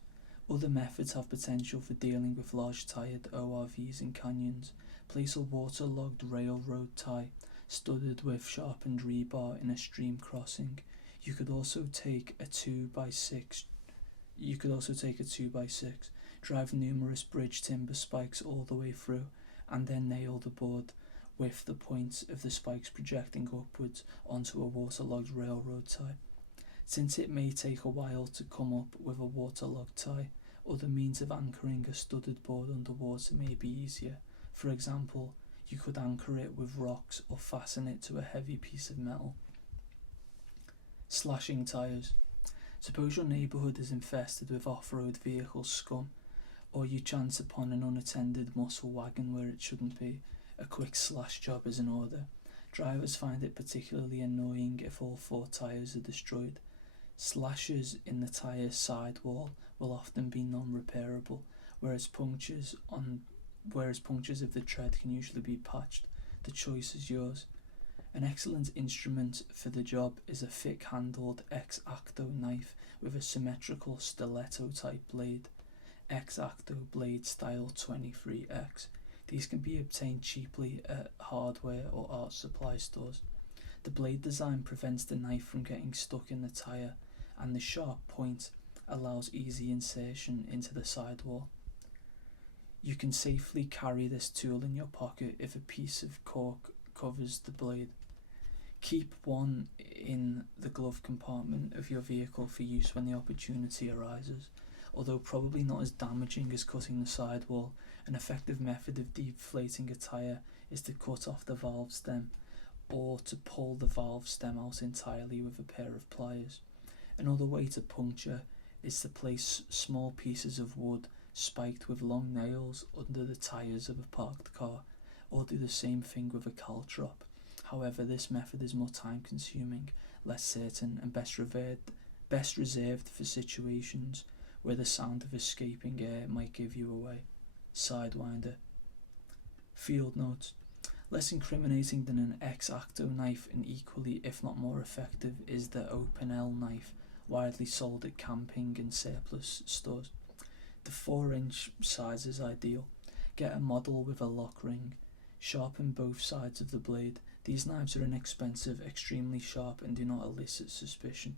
Other methods have potential for dealing with large tired ORVs in canyons. Place a waterlogged railroad tie studded with sharpened rebar in a stream crossing. You could also take a 2x6. Drive numerous bridge timber spikes all the way through, and then nail the board with the points of the spikes projecting upwards onto a waterlogged railroad tie. Since it may take a while to come up with a waterlogged tie, other means of anchoring a studded board underwater may be easier. For example, you could anchor it with rocks or fasten it to a heavy piece of metal. Slashing tyres. Suppose your neighbourhood is infested with off-road vehicle scum, or you chance upon an unattended muscle wagon where it shouldn't be. A quick slash job is in order. Drivers find it particularly annoying if all 4 tyres are destroyed. Slashes in the tyre sidewall will often be non-repairable, whereas punctures of the tread can usually be patched. The choice is yours. An excellent instrument for the job is a thick-handled X-Acto knife with a symmetrical stiletto-type blade. X-Acto blade style 23X. These can be obtained cheaply at hardware or art supply stores. The blade design prevents the knife from getting stuck in the tyre, and the sharp point allows easy insertion into the sidewall. You can safely carry this tool in your pocket if a piece of cork covers the blade. Keep one in the glove compartment of your vehicle for use when the opportunity arises. Although probably not as damaging as cutting the sidewall, an effective method of deflating a tyre is to cut off the valve stem or to pull the valve stem out entirely with a pair of pliers. Another way to puncture is to place small pieces of wood spiked with long nails under the tyres of a parked car, or do the same thing with a caltrop. However, this method is more time consuming, less certain, and best reserved for situations where the sound of escaping air might give you away. Sidewinder. Field notes. Less incriminating than an X-Acto knife and equally, if not more effective, is the Open L knife, widely sold at camping and surplus stores. The 4-inch size is ideal. Get a model with a lock ring. Sharpen both sides of the blade. These knives are inexpensive, extremely sharp, and do not elicit suspicion.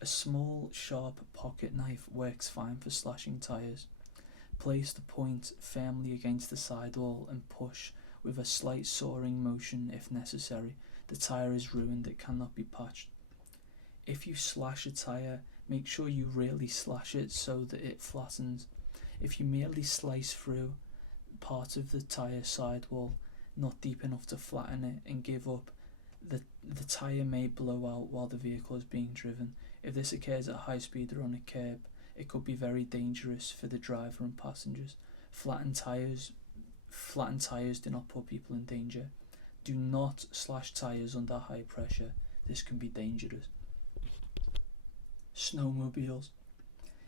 A small, sharp pocket knife works fine for slashing tyres. Place the point firmly against the sidewall and push with a slight sawing motion if necessary. The tyre is ruined, it cannot be patched. If you slash a tyre, make sure you really slash it so that it flattens. If you merely slice through part of the tyre sidewall, not deep enough to flatten it, and give up, the tyre may blow out while the vehicle is being driven. If this occurs at high speed or on a curb, it could be very dangerous for the driver and passengers. Flattened tyres do not put people in danger. Do not slash tyres under high pressure. This can be dangerous. Snowmobiles.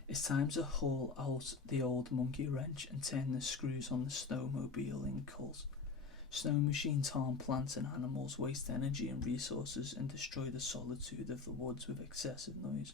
It's time to haul out the old monkey wrench and turn the screws on the snowmobile in cult. Snow machines harm plants and animals, waste energy and resources, and destroy the solitude of the woods with excessive noise.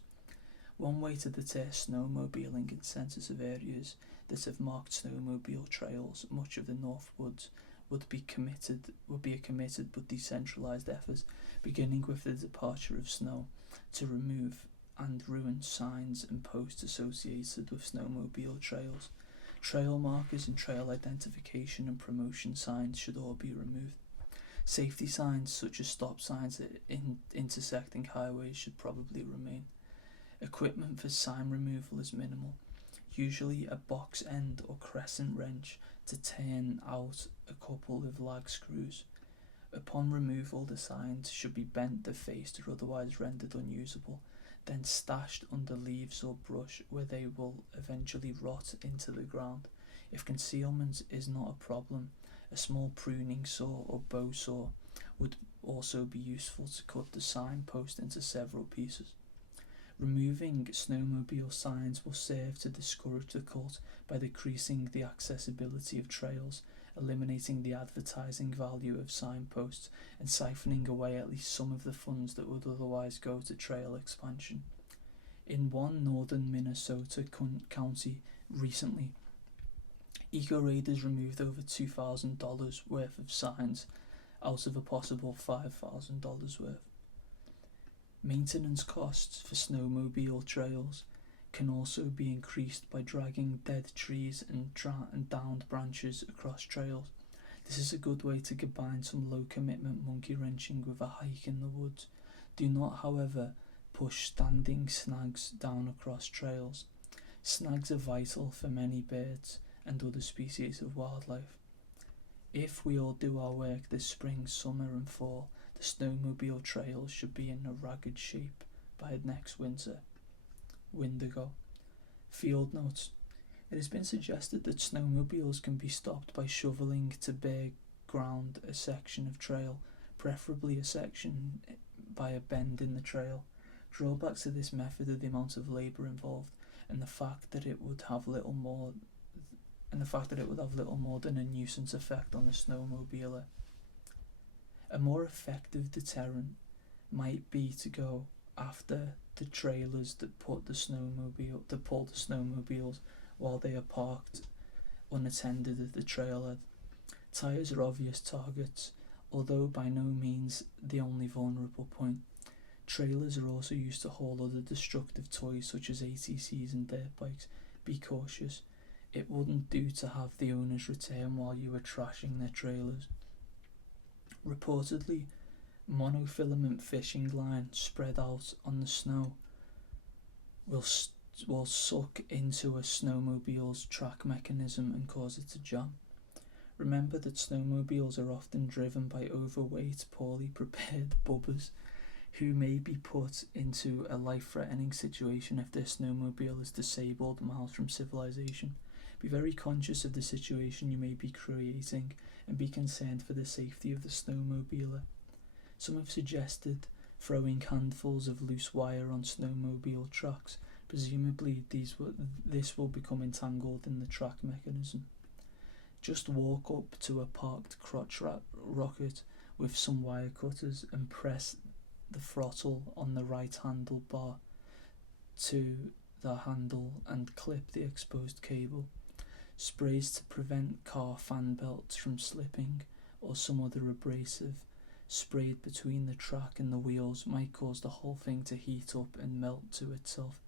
One way to deter snowmobiling in sensitive areas that have marked snowmobile trails, much of the North Woods, would be a committed but decentralised effort, beginning with the departure of snow, to remove and ruin signs and posts associated with snowmobile trails. Trail markers and trail identification and promotion signs should all be removed. Safety signs such as stop signs at intersecting highways should probably remain. Equipment for sign removal is minimal, usually a box end or crescent wrench to turn out a couple of lag screws. Upon removal, the signs should be bent, defaced, or otherwise rendered unusable, then stashed under leaves or brush where they will eventually rot into the ground. If concealment is not a problem, a small pruning saw or bow saw would also be useful to cut the signpost into several pieces. Removing snowmobile signs will serve to discourage the cult by decreasing the accessibility of trails, eliminating the advertising value of signposts, and siphoning away at least some of the funds that would otherwise go to trail expansion. In one northern Minnesota county recently, eco-raiders removed over $2,000 worth of signs out of a possible $5,000 worth. Maintenance costs for snowmobile trails can also be increased by dragging dead trees and downed branches across trails. This is a good way to combine some low commitment monkey wrenching with a hike in the woods. Do not, however, push standing snags down across trails. Snags are vital for many birds and other species of wildlife. If we all do our work this spring, summer and fall, the snowmobile trails should be in a ragged shape by next winter. Windigo. Field notes. It has been suggested that snowmobiles can be stopped by shoveling to bare ground a section of trail, preferably a section by a bend in the trail. Drawbacks to this method are the amount of labour involved and the fact that it would have little more than a nuisance effect on the snowmobiler. A more effective deterrent might be to go after the trailers that pull the snowmobiles while they are parked unattended at the trailhead. Tyres are obvious targets, although by no means the only vulnerable point. Trailers are also used to haul other destructive toys such as ATCs and dirt bikes. Be cautious. It wouldn't do to have the owners return while you are trashing their trailers. Reportedly, monofilament fishing line spread out on the snow will suck into a snowmobile's track mechanism and cause it to jam. Remember that snowmobiles are often driven by overweight, poorly prepared bubbers who may be put into a life-threatening situation if their snowmobile is disabled miles from civilization. Be very conscious of the situation you may be creating and be concerned for the safety of the snowmobiler. Some have suggested throwing handfuls of loose wire on snowmobile tracks. Presumably this will become entangled in the track mechanism. Just walk up to a parked crotch rocket with some wire cutters and press the throttle on the right handlebar. to the handle and clip the exposed cable. Sprays to prevent car fan belts from slipping or some other abrasive sprayed between the track and the wheels might cause the whole thing to heat up and melt to itself.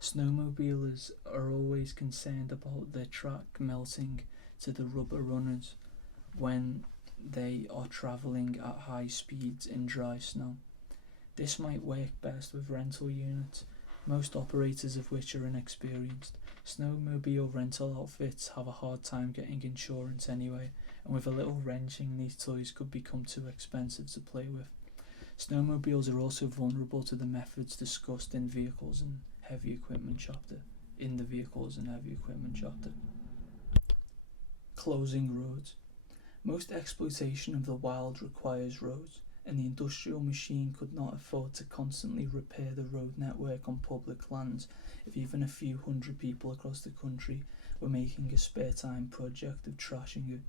Snowmobilers are always concerned about their track melting to the rubber runners when they are travelling at high speeds in dry snow. This might work best with rental units, most operators of which are inexperienced. Snowmobile rental outfits have a hard time getting insurance anyway, and with a little wrenching these toys could become too expensive to play with. Snowmobiles are also vulnerable to the methods discussed in the Vehicles and Heavy Equipment chapter. Closing roads. Most exploitation of the wild requires roads, and the industrial machine could not afford to constantly repair the road network on public lands if even a few hundred people across the country were making a spare time project of trashing it.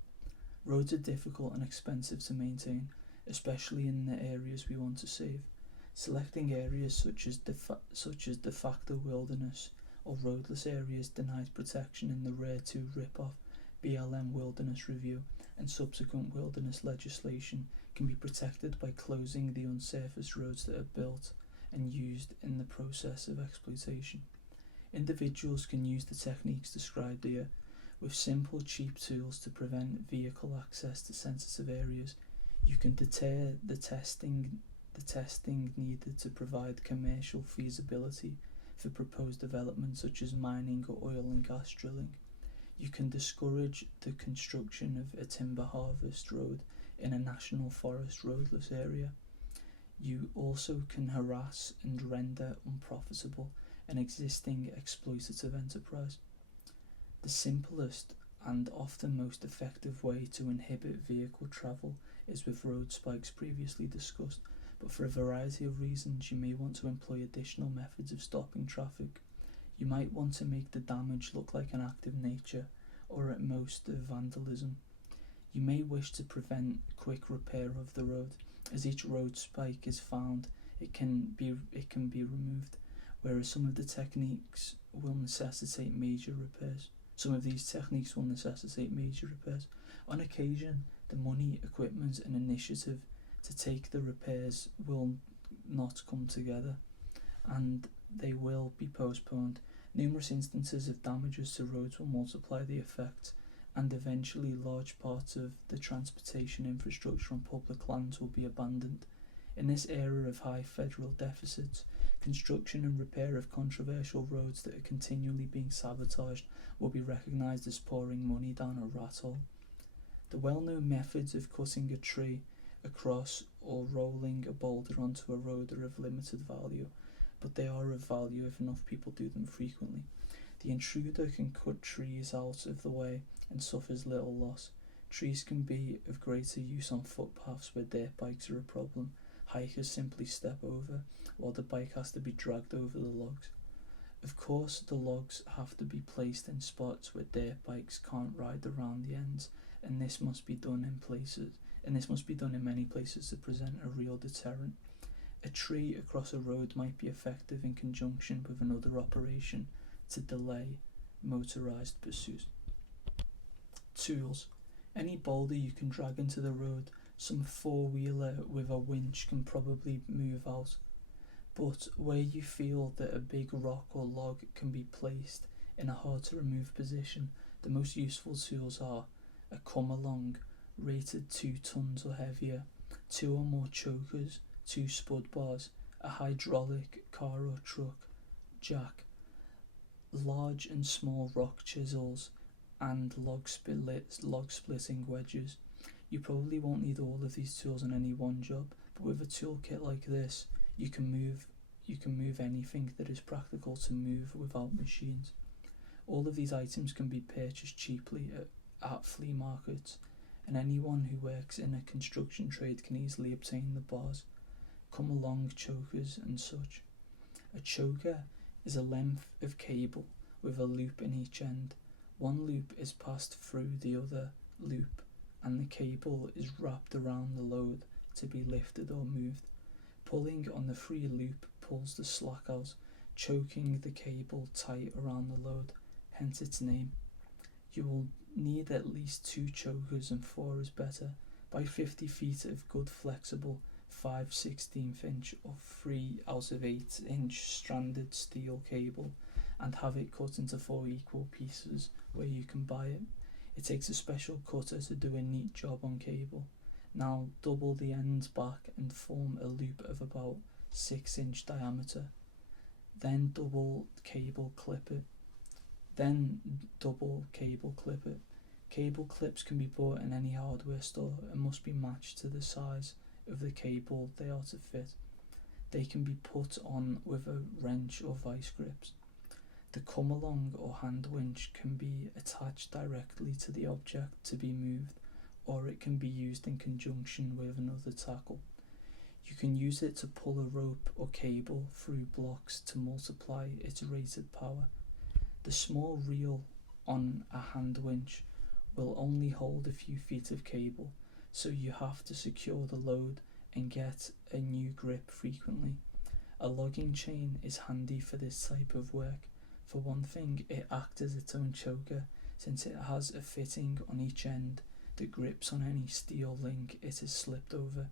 Roads are difficult and expensive to maintain, especially in the areas we want to save. Selecting areas such as de facto wilderness or roadless areas denies protection in the Rare 2 rip-off BLM Wilderness Review, and subsequent wilderness legislation can be protected by closing the unsurfaced roads that are built and used in the process of exploitation. Individuals can use the techniques described here with simple, cheap tools to prevent vehicle access to sensitive areas. You can deter the testing needed to provide commercial feasibility for proposed developments such as mining or oil and gas drilling. You can discourage the construction of a timber harvest road in a national forest roadless area. You also can harass and render unprofitable an existing exploitative enterprise. The simplest and often most effective way to inhibit vehicle travel is with road spikes previously discussed, but for a variety of reasons you may want to employ additional methods of stopping traffic. You might want to make the damage look like an act of nature, or at most of vandalism. You may wish to prevent quick repair of the road. As each road spike is found, it can be removed, whereas some of these techniques will necessitate major repairs. On occasion, the money, equipment and initiative to take the repairs will not come together, and they will be postponed. Numerous instances of damages to roads will multiply the effects, and eventually large parts of the transportation infrastructure on public lands will be abandoned. In this era of high federal deficits, construction and repair of controversial roads that are continually being sabotaged will be recognised as pouring money down a rat hole. The well-known methods of cutting a tree across or rolling a boulder onto a road are of limited value, but they are of value if enough people do them frequently. The intruder can cut trees out of the way and suffers little loss. Trees can be of greater use on footpaths where dirt bikes are a problem. Hikers simply step over, while the bike has to be dragged over the logs. Of course, the logs have to be placed in spots where dirt bikes can't ride around the ends, and this must be done in many places to present a real deterrent. A tree across a road might be effective in conjunction with another operation to delay motorised pursuit. Tools. Any boulder you can drag into the road, some four-wheeler with a winch can probably move out, but where you feel that a big rock or log can be placed in a hard-to-remove position, the most useful tools are a come-along, rated 2 tons or heavier, 2 or more chokers, 2 spud bars, a hydraulic car or truck jack, large and small rock chisels, and log splitting wedges. You probably won't need all of these tools on any one job, but with a toolkit like this, you can move anything that is practical to move without machines. All of these items can be purchased cheaply at flea markets, and anyone who works in a construction trade can easily obtain the bars, come-along chokers and such. A choker is a length of cable with a loop in each end. One loop is passed through the other loop, and the cable is wrapped around the load to be lifted or moved. Pulling on the free loop pulls the slack out, choking the cable tight around the load, hence its name. You will need at least 2 chokers, and 4 is better. Buy 50 feet of good flexible 5/16 inch or 3 out of 8 inch stranded steel cable and have it cut into 4 equal pieces where you can buy it. It takes a special cutter to do a neat job on cable. Now double the ends back and form a loop of about 6 inch diameter. Then double cable clip it. Cable clips can be bought in any hardware store and must be matched to the size of the cable they are to fit. They can be put on with a wrench or vice grips. The come-along or hand winch can be attached directly to the object to be moved, or it can be used in conjunction with another tackle. You can use it to pull a rope or cable through blocks to multiply its rated power. The small reel on a hand winch will only hold a few feet of cable, so you have to secure the load and get a new grip frequently. A logging chain is handy for this type of work. For one thing, it acts as its own choker, since it has a fitting on each end that grips on any steel link it is slipped over.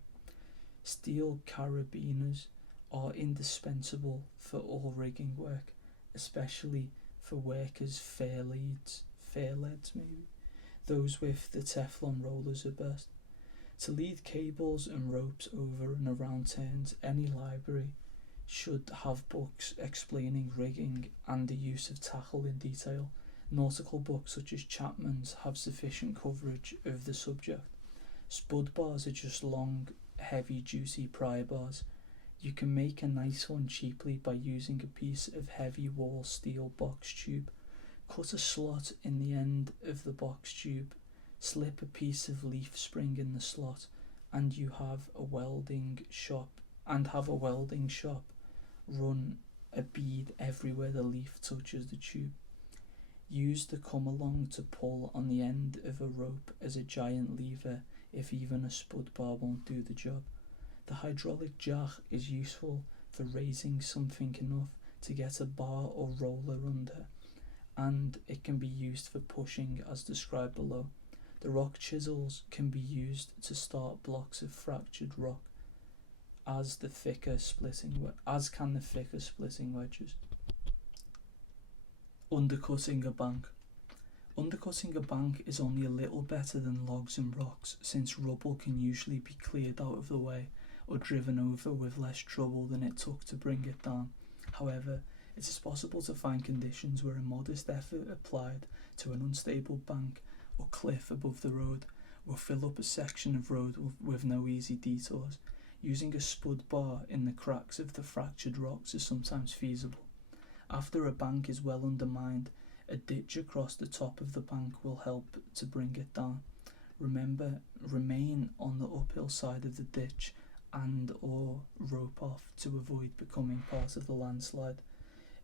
Steel carabiners are indispensable for all rigging work, especially for workers' fair leads maybe. Those with the Teflon rollers are best. To lead cables and ropes over and around turns, any library should have books explaining rigging and the use of tackle in detail. Nautical books such as Chapman's have sufficient coverage of the subject. Spud bars are just long, heavy, juicy pry bars. You can make a nice one cheaply by using a piece of heavy wall steel box tube. Cut a slot in the end of the box tube, slip a piece of leaf spring in the slot, and you have a welding shop run a bead everywhere the leaf touches the tube. Use the come-along to pull on the end of a rope as a giant lever if even a spud bar won't do the job. The hydraulic jack is useful for raising something enough to get a bar or roller under, and it can be used for pushing as described below. The rock chisels can be used to start blocks of fractured rock, as can the thicker splitting wedges. Undercutting a bank. Undercutting a bank is only a little better than logs and rocks, since rubble can usually be cleared out of the way or driven over with less trouble than it took to bring it down. However, it is possible to find conditions where a modest effort applied to an unstable bank or cliff above the road will fill up a section of road with no easy detours. Using a spud bar in the cracks of the fractured rocks is sometimes feasible. After a bank is well undermined, a ditch across the top of the bank will help to bring it down. Remember, remain on the uphill side of the ditch and or rope off to avoid becoming part of the landslide.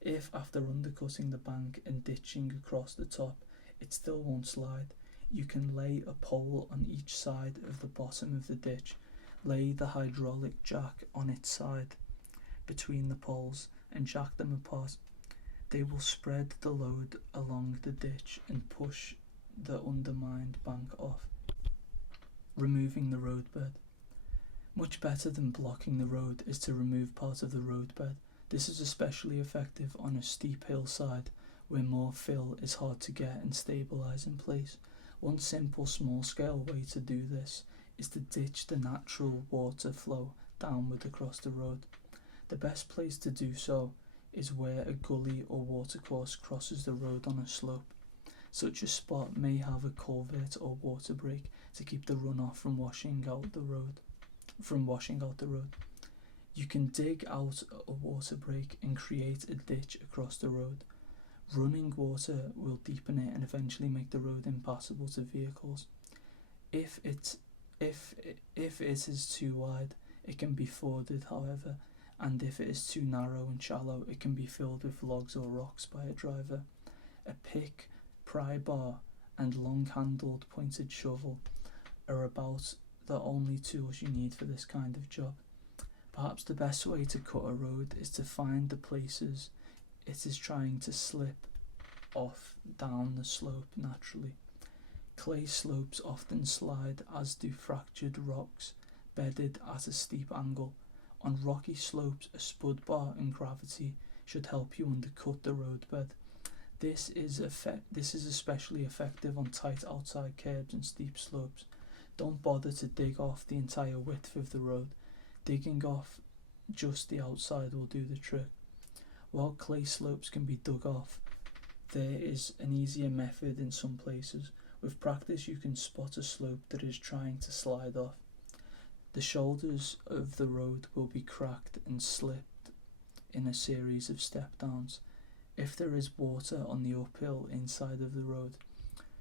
If after undercutting the bank and ditching across the top it still won't slide, you can lay a pole on each side of the bottom of the ditch. Lay the hydraulic jack on its side between the poles and jack them apart. They will spread the load along the ditch and push the undermined bank off. Removing the roadbed. Much better than blocking the road is to remove part of the roadbed. This is especially effective on a steep hillside where more fill is hard to get and stabilise in place. One simple small-scale way to do this is to ditch the natural water flow downward across the road. The best place to do so is where a gully or watercourse crosses the road on a slope. Such a spot may have a culvert or water break to keep the runoff from washing out the road. You can dig out a water break and create a ditch across the road. Running water will deepen it and eventually make the road impassable to vehicles. If it is too wide, it can be forded, however, and if it is too narrow and shallow, it can be filled with logs or rocks by a driver. A pick, pry bar, and long-handled pointed shovel are about the only tools you need for this kind of job. Perhaps the best way to cut a road is to find the places it is trying to slip off down the slope naturally. Clay slopes often slide, as do fractured rocks bedded at a steep angle. On rocky slopes, a spud bar and gravity should help you undercut the roadbed. This is especially effective on tight outside curbs and steep slopes. Don't bother to dig off the entire width of the road. Digging off just the outside will do the trick. While clay slopes can be dug off, there is an easier method in some places. With practice, you can spot a slope that is trying to slide off. The shoulders of the road will be cracked and slipped in a series of step downs. If there is water on the uphill inside of the road,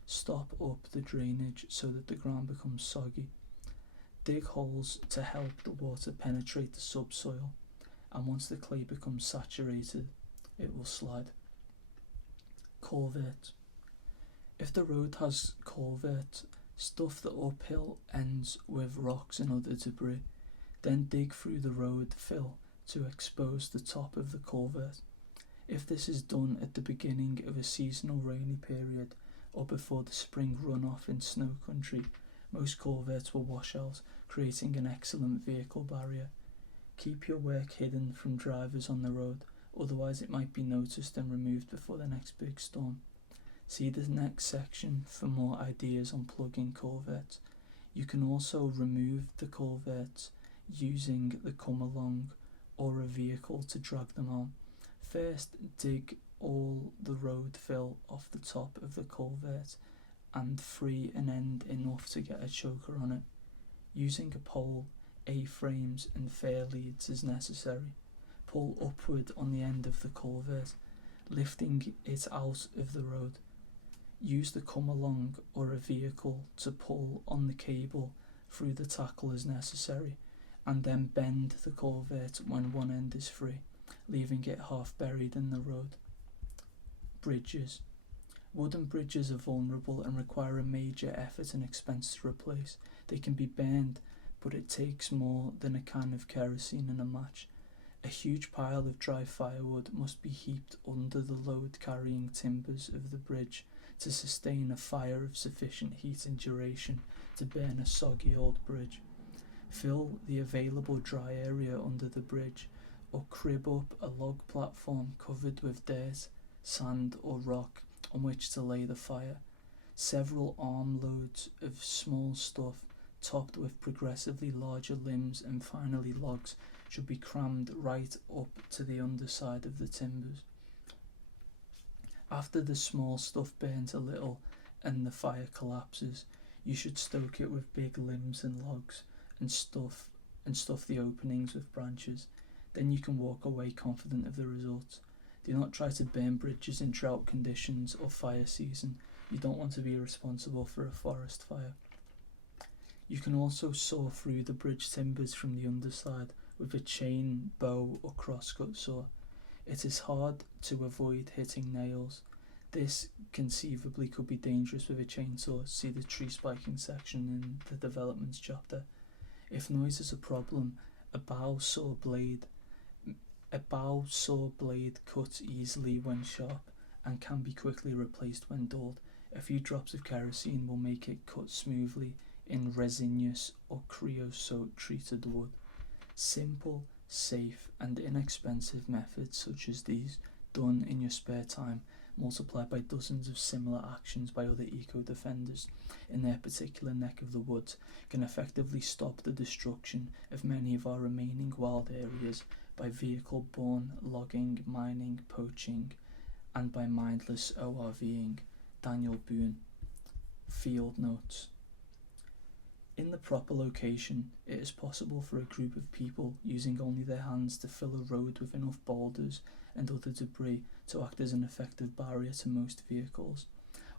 stop up the drainage so that the ground becomes soggy. Dig holes to help the water penetrate the subsoil, and once the clay becomes saturated, it will slide. Culverts. If the road has culverts, stuff the uphill ends with rocks and other debris. Then dig through the road fill to expose the top of the culvert. If this is done at the beginning of a seasonal rainy period or before the spring runoff in snow country, most culverts will wash out, creating an excellent vehicle barrier. Keep your work hidden from drivers on the road, otherwise it might be noticed and removed before the next big storm. See the next section for more ideas on plugging culverts. You can also remove the culverts using the come along or a vehicle to drag them on. First, dig all the road fill off the top of the culvert and free an end enough to get a choker on it. Using a pole, A-frames and fair leads is necessary. Pull upward on the end of the culvert, lifting it out of the road. Use the come along or a vehicle to pull on the cable through the tackle as necessary, and then bend the culvert when one end is free, leaving it half buried in the road. Bridges. Wooden bridges are vulnerable and require a major effort and expense to replace. They can be burned, but it takes more than a can of kerosene and a match. A huge pile of dry firewood must be heaped under the load-carrying timbers of the bridge to sustain a fire of sufficient heat and duration to burn a soggy old bridge. Fill the available dry area under the bridge, or crib up a log platform covered with dirt, sand or rock on which to lay the fire. Several armloads of small stuff topped with progressively larger limbs and finally logs should be crammed right up to the underside of the timbers. After the small stuff burns a little and the fire collapses, you should stoke it with big limbs and logs and stuff the openings with branches. Then you can walk away confident of the results. Do not try to burn bridges in drought conditions or fire season. You don't want to be responsible for a forest fire. You can also saw through the bridge timbers from the underside with a chain, bow or crosscut saw. It is hard to avoid hitting nails. This conceivably could be dangerous with a chainsaw. See the tree spiking section in the developments chapter. If noise is a problem, a bow saw blade cuts easily when sharp and can be quickly replaced when dulled. A few drops of kerosene will make it cut smoothly in resinous or creosote treated wood. Simple, safe and inexpensive methods such as these, done in your spare time, multiplied by dozens of similar actions by other eco-defenders in their particular neck of the woods, can effectively stop the destruction of many of our remaining wild areas by vehicle-borne logging, mining, poaching, and by mindless ORVing. Daniel Boone. Field notes. In the proper location, it is possible for a group of people using only their hands to fill a road with enough boulders and other debris to act as an effective barrier to most vehicles.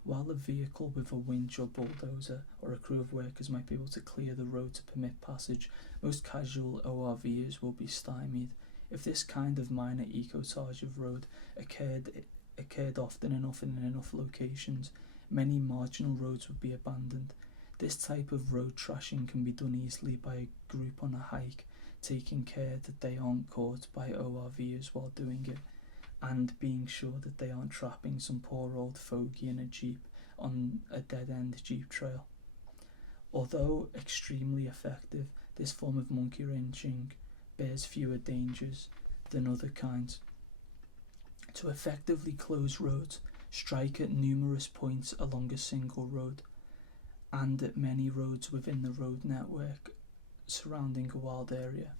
While a vehicle with a winch or bulldozer or a crew of workers might be able to clear the road to permit passage, most casual ORVers will be stymied. If this kind of minor ecotage of road occurred often enough in enough locations, many marginal roads would be abandoned. This type of road trashing can be done easily by a group on a hike, taking care that they aren't caught by ORVers while doing it, and being sure that they aren't trapping some poor old fogey in a jeep on a dead-end jeep trail. Although extremely effective, this form of monkey wrenching bears fewer dangers than other kinds. To effectively close roads, strike at numerous points along a single road and at many roads within the road network surrounding a wild area.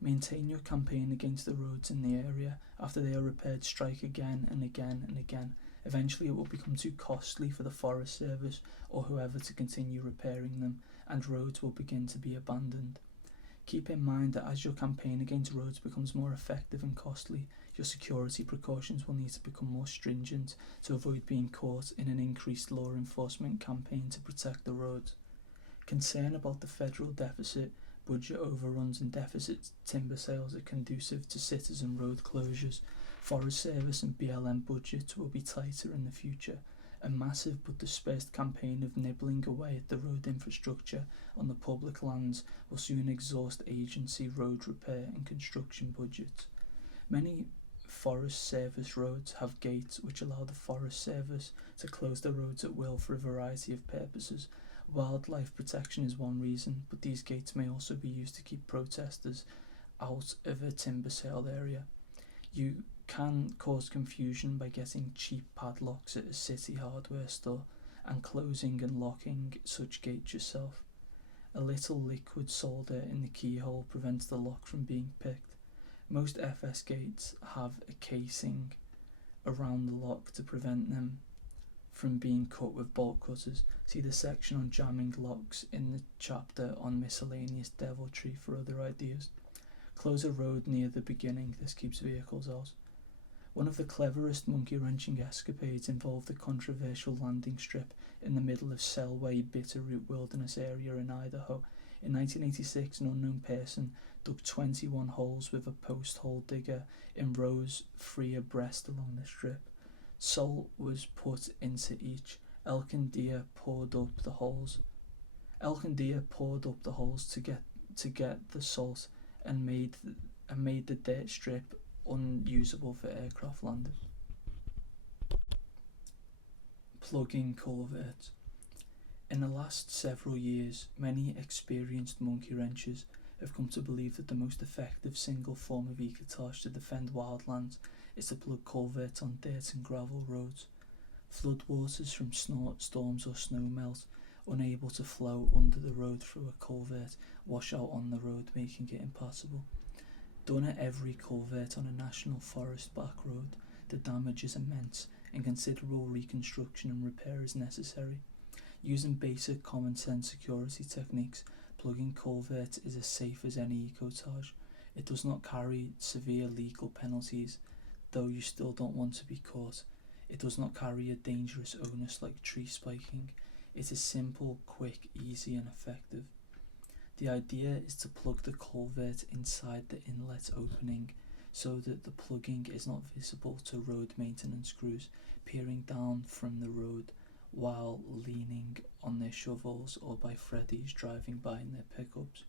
Maintain your campaign against the roads in the area. After they are repaired, strike again and again and again. Eventually it will become too costly for the Forest Service or whoever to continue repairing them, and roads will begin to be abandoned. Keep in mind that as your campaign against roads becomes more effective and costly, your security precautions will need to become more stringent to avoid being caught in an increased law enforcement campaign to protect the roads. Concern about the federal deficit, budget overruns and deficit timber sales are conducive to citizen road closures. Forest Service and BLM budgets will be tighter in the future. A massive but dispersed campaign of nibbling away at the road infrastructure on the public lands will soon exhaust agency road repair and construction budgets. Many Forest Service roads have gates which allow the Forest Service to close the roads at will for a variety of purposes. Wildlife protection is one reason, but these gates may also be used to keep protesters out of a timber sale area. You can cause confusion by getting cheap padlocks at a city hardware store and closing and locking such gates yourself. A little liquid solder in the keyhole prevents the lock from being picked. Most FS gates have a casing around the lock to prevent them from being cut with bolt cutters. See the section on jamming locks in the chapter on miscellaneous deviltry for other ideas. Close a road near the beginning, this keeps vehicles out. One of the cleverest monkey wrenching escapades involved the controversial landing strip in the middle of Selway Bitterroot Wilderness area in Idaho. In 1986, an unknown person dug 21 holes with a post hole digger in rows 3 abreast along the strip. Salt was put into each. Elk and deer poured up the holes to get the salt and made the dirt strip unusable for aircraft landing. Plugging culverts. In the last several years, many experienced monkey wrenchers have come to believe that the most effective single form of ecotage to defend wildlands is to plug culverts on dirt and gravel roads. Floodwaters from storms or snow melt, unable to flow under the road through a culvert, wash out on the road, making it impassable. Done at every culvert on a national forest back road, the damage is immense and considerable reconstruction and repair is necessary. Using basic common sense security techniques, plugging culverts is as safe as any ecotage. It does not carry severe legal penalties, though you still don't want to be caught. It does not carry a dangerous onus like tree spiking. It is simple, quick, easy and effective. The idea is to plug the culvert inside the inlet opening so that the plugging is not visible to road maintenance crews peering down from the road while leaning on their shovels or by Freddies driving by in their pickups.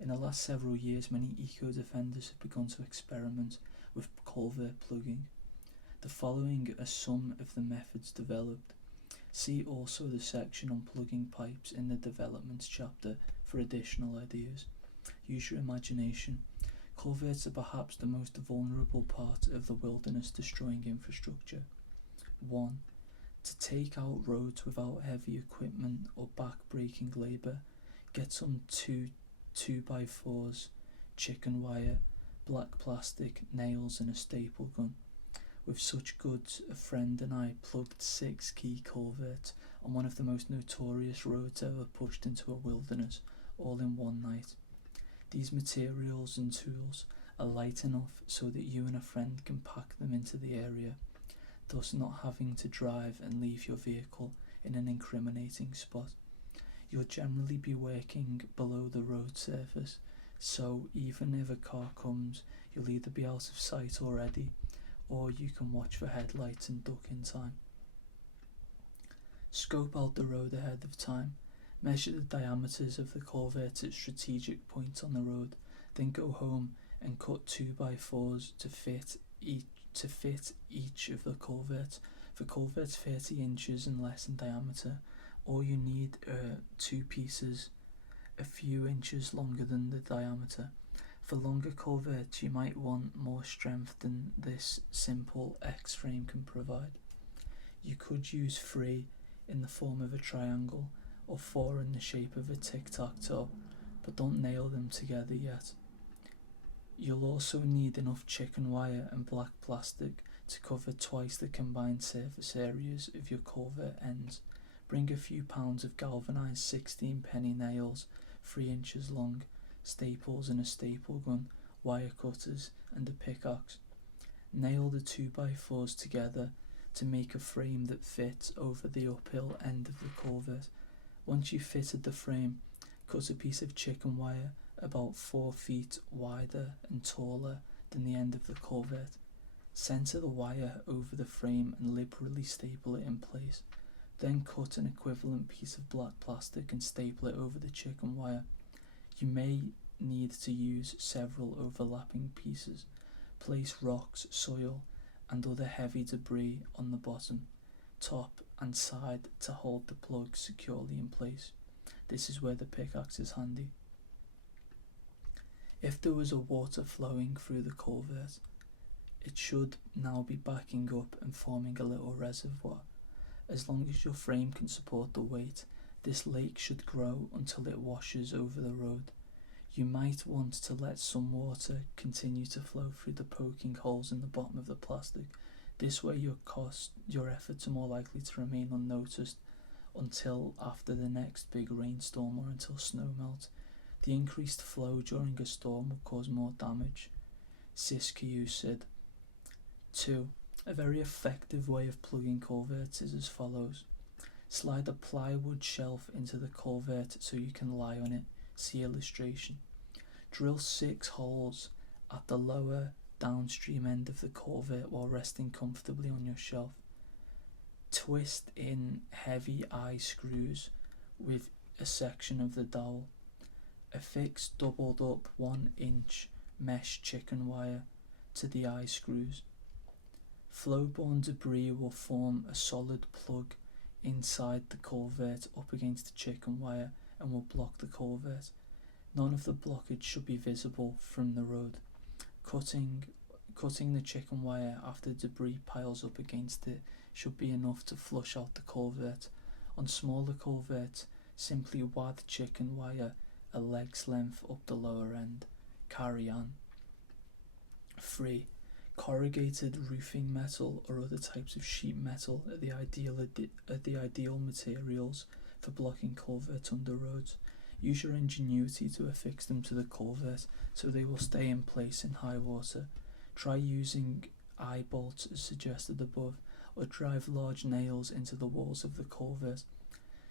In the last several years, many eco-defenders have begun to experiment with culvert plugging. The following are some of the methods developed. See also the section on plugging pipes in the developments chapter for additional ideas. Use your imagination. Culverts are perhaps the most vulnerable part of the wilderness destroying infrastructure. 1. To take out roads without heavy equipment or back-breaking labour, get some 2x4s, chicken wire, black plastic, nails and a staple gun. With such goods, a friend and I plugged 6 key culverts on one of the most notorious roads ever pushed into a wilderness, all in one night. These materials and tools are light enough so that you and a friend can pack them into the area, thus not having to drive and leave your vehicle in an incriminating spot. You'll generally be working below the road surface, so even if a car comes, you'll either be out of sight already, or you can watch for headlights and duck in time. Scope out the road ahead of time. Measure the diameters of the culverts at strategic points on the road, then go home and cut 2x4s to fit each of the culverts. For culverts 30 inches and less in diameter, all you need are 2 pieces a few inches longer than the diameter. For longer culverts you might want more strength than this simple X-frame can provide. You could use 3 in the form of a triangle or 4 in the shape of a tic-tac-toe, but don't nail them together yet. You'll also need enough chicken wire and black plastic to cover twice the combined surface areas of your culvert ends. Bring a few pounds of galvanised 16-penny nails, 3 inches long, staples and a staple gun, wire cutters and a pickaxe. Nail the 2x4s together to make a frame that fits over the uphill end of the culvert. Once you've fitted the frame, cut a piece of chicken wire about 4 feet wider and taller than the end of the culvert. Centre the wire over the frame and liberally staple it in place. Then cut an equivalent piece of black plastic and staple it over the chicken wire. You may need to use several overlapping pieces. Place rocks, soil and other heavy debris on the bottom, top and side to hold the plug securely in place. This is where the pickaxe is handy. If there was a water flowing through the culvert, it should now be backing up and forming a little reservoir. As long as your frame can support the weight, this lake should grow until it washes over the road. You might want to let some water continue to flow through the poking holes in the bottom of the plastic. This way your efforts are more likely to remain unnoticed until after the next big rainstorm or until snow melts. The increased flow during a storm will cause more damage. Siskiyou said. 2. A very effective way of plugging culverts is as follows. Slide a plywood shelf into the culvert so you can lie on it. See illustration. Drill 6 holes at the lower downstream end of the culvert while resting comfortably on your shelf. Twist in heavy eye screws with a section of the dowel. Affix doubled up 1-inch mesh chicken wire to the eye screws. Flow-borne debris will form a solid plug inside the culvert up against the chicken wire and will block the culvert. None of the blockage should be visible from the road. Cutting the chicken wire after debris piles up against it should be enough to flush out the culvert. On smaller culverts, simply wad chicken wire a leg's length up the lower end. Carry on. 3. Corrugated roofing metal or other types of sheet metal are the ideal materials for blocking culverts under roads. Use your ingenuity to affix them to the culvert so they will stay in place in high water. Try using eye bolts as suggested above, or drive large nails into the walls of the culvert.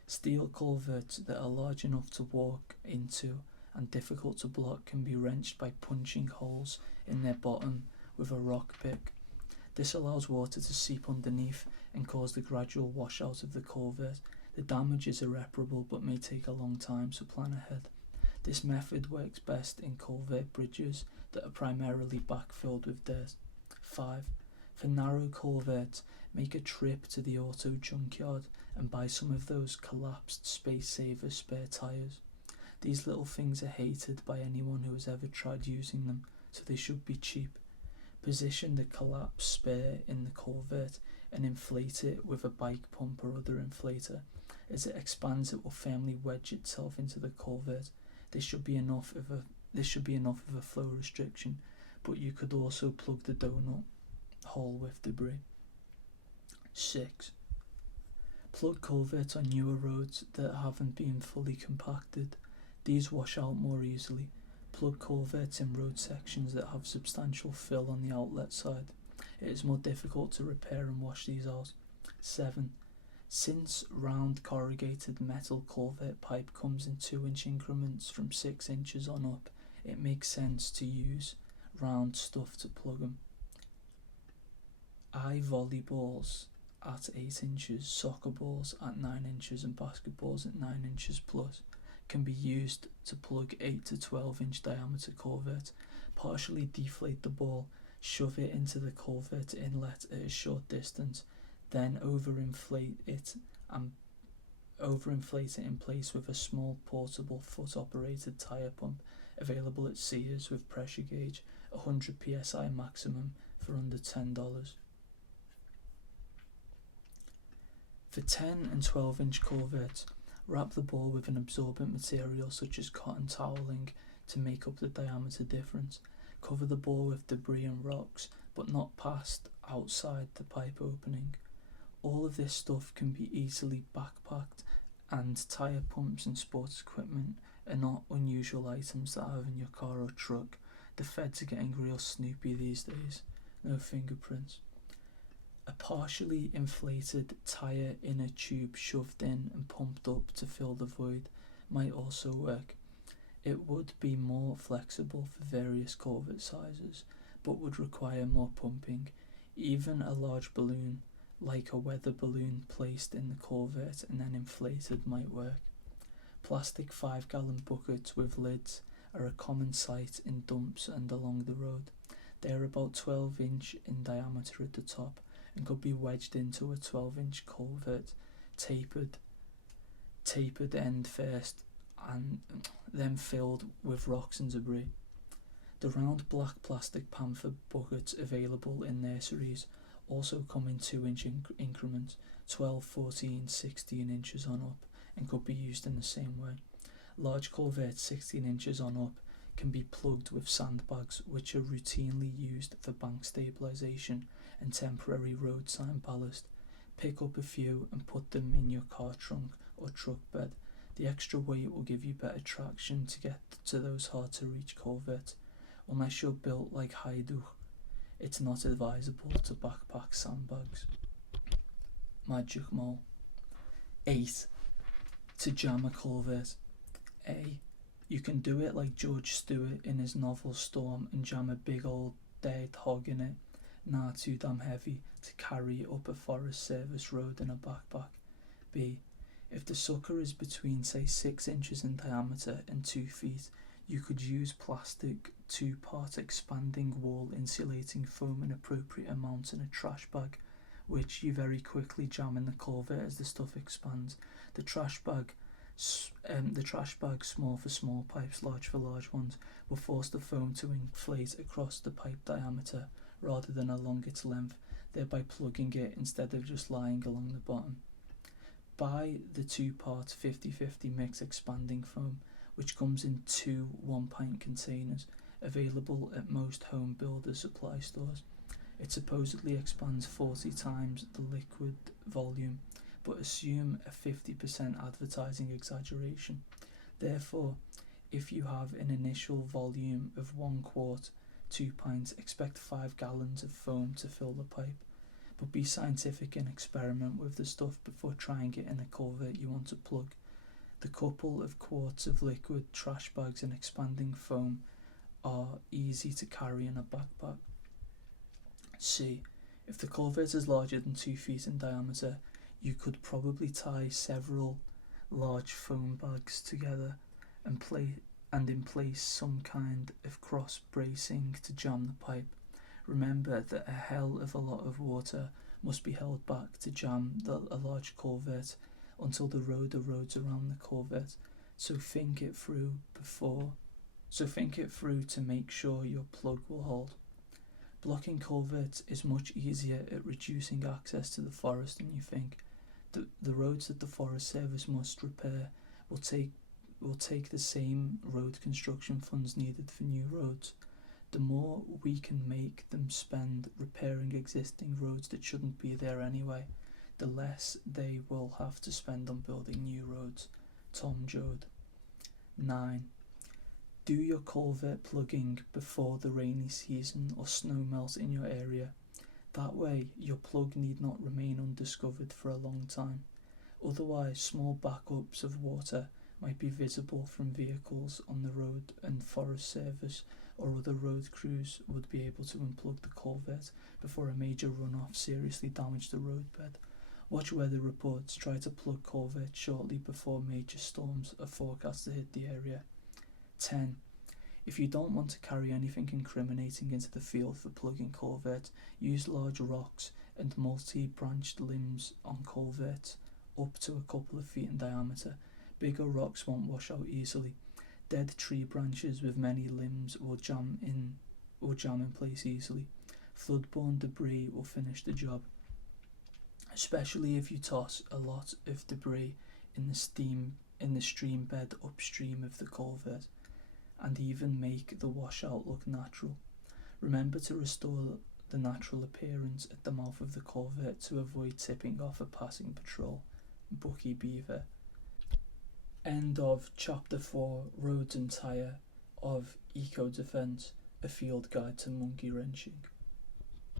Steel culverts that are large enough to walk into and difficult to block can be wrenched by punching holes in their bottom with a rock pick. This allows water to seep underneath and cause the gradual washout of the culvert. The damage is irreparable but may take a long time, so plan ahead. This method works best in culvert bridges that are primarily backfilled with dirt. 5. For narrow culverts, make a trip to the auto junkyard and buy some of those collapsed Space Saver spare tyres. These little things are hated by anyone who has ever tried using them, so they should be cheap. Position the collapsed spare in the culvert and inflate it with a bike pump or other inflator. As it expands, it will firmly wedge itself into the culvert. This should be enough of a flow restriction, but you could also plug the donut hole with debris. 6. Plug culverts on newer roads that haven't been fully compacted. These wash out more easily. Plug culverts in road sections that have substantial fill on the outlet side. It is more difficult to repair and wash these out. 7. Since round corrugated metal culvert pipe comes in 2-inch increments from 6 inches on up, it makes sense to use round stuff to plug them. Eye volleyballs at 8 inches, soccer balls at 9 inches and basketballs at 9 inches plus can be used to plug 8 to 12 inch diameter culverts. Partially deflate the ball, shove it into the culvert inlet at a short distance, then overinflate it in place with a small portable foot-operated tyre pump available at Sears with pressure gauge, 100 psi maximum, for under $10. For 10 and 12 inch culverts, wrap the ball with an absorbent material such as cotton toweling to make up the diameter difference. Cover the ball with debris and rocks, but not past outside the pipe opening. All of this stuff can be easily backpacked, and tyre pumps and sports equipment are not unusual items to have in your car or truck. The feds are getting real snoopy these days. No fingerprints. A partially inflated tyre inner tube shoved in and pumped up to fill the void might also work. It would be more flexible for various culvert sizes, but would require more pumping. Even a large balloon, like a weather balloon placed in the culvert and then inflated, might work. Plastic 5-gallon buckets with lids are a common sight in dumps and along the road. They are about 12 inch in diameter at the top and could be wedged into a 12-inch culvert, tapered end first, and then filled with rocks and debris. The round black plastic panther buckets available in nurseries also come in 2-inch increments, 12, 14, 16 inches on up, and could be used in the same way. Large culverts 16 inches on up can be plugged with sandbags, which are routinely used for bank stabilisation and temporary road sign ballast. Pick up a few and put them in your car trunk or truck bed. The extra weight will give you better traction to get to those hard to reach culverts. Unless you're built like Haidu, it's not advisable to backpack sandbags. Magic Mole. 8. To jam a culvert. A. You can do it like George Stewart in his novel Storm and jam a big old dead hog in it. Nah, too damn heavy to carry up a Forest Service road in a backpack. B. If the sucker is between say 6 inches in diameter and 2 feet, you could use plastic 2-part expanding wall insulating foam in appropriate amounts in a trash bag, which you very quickly jam in the culvert as the stuff expands. The trash bag, small for small pipes, large for large ones, will force the foam to inflate across the pipe diameter rather than along its length, thereby plugging it instead of just lying along the bottom. Buy the 2-part 50-50 mix expanding foam, which comes in 2 1-pint containers, available at most home builder supply stores. It supposedly expands 40 times the liquid volume, but assume a 50% advertising exaggeration. Therefore, if you have an initial volume of 1 quart, 2 pints, expect 5 gallons of foam to fill the pipe. But be scientific and experiment with the stuff before trying it in a culvert you want to plug. The couple of quarts of liquid, trash bags and expanding foam are easy to carry in a backpack. C. If the culvert is larger than 2 feet in diameter, you could probably tie several large foam bags together and in place some kind of cross bracing to jam the pipe. Remember that a hell of a lot of water must be held back to jam a large culvert until the road erodes around the culvert, so think it through to make sure your plug will hold. Blocking culverts is much easier at reducing access to the forest than you think. The roads that the Forest Service must repair will take the same road construction funds needed for new roads. The more we can make them spend repairing existing roads that shouldn't be there anyway, the less they will have to spend on building new roads. Tom Joad. 9. Do your culvert plugging before the rainy season or snow melt in your area. That way, your plug need not remain undiscovered for a long time. Otherwise, small backups of water might be visible from vehicles on the road, and Forest Service or other road crews would be able to unplug the culvert before a major runoff seriously damaged the roadbed. Watch weather reports. Try to plug culverts shortly before major storms are forecast to hit the area. 10. If you don't want to carry anything incriminating into the field for plugging culverts, use large rocks and multi-branched limbs on culverts up to a couple of feet in diameter. Bigger rocks won't wash out easily. Dead tree branches with many limbs will jam in place easily. Flood-borne debris will finish the job, especially if you toss a lot of debris in the stream bed upstream of the culvert, and even make the washout look natural. Remember to restore the natural appearance at the mouth of the culvert to avoid tipping off a passing patrol. Bucky Beaver. End of Chapter 4, Roads and Tyre, of Ecodefense, a field guide to monkey wrenching.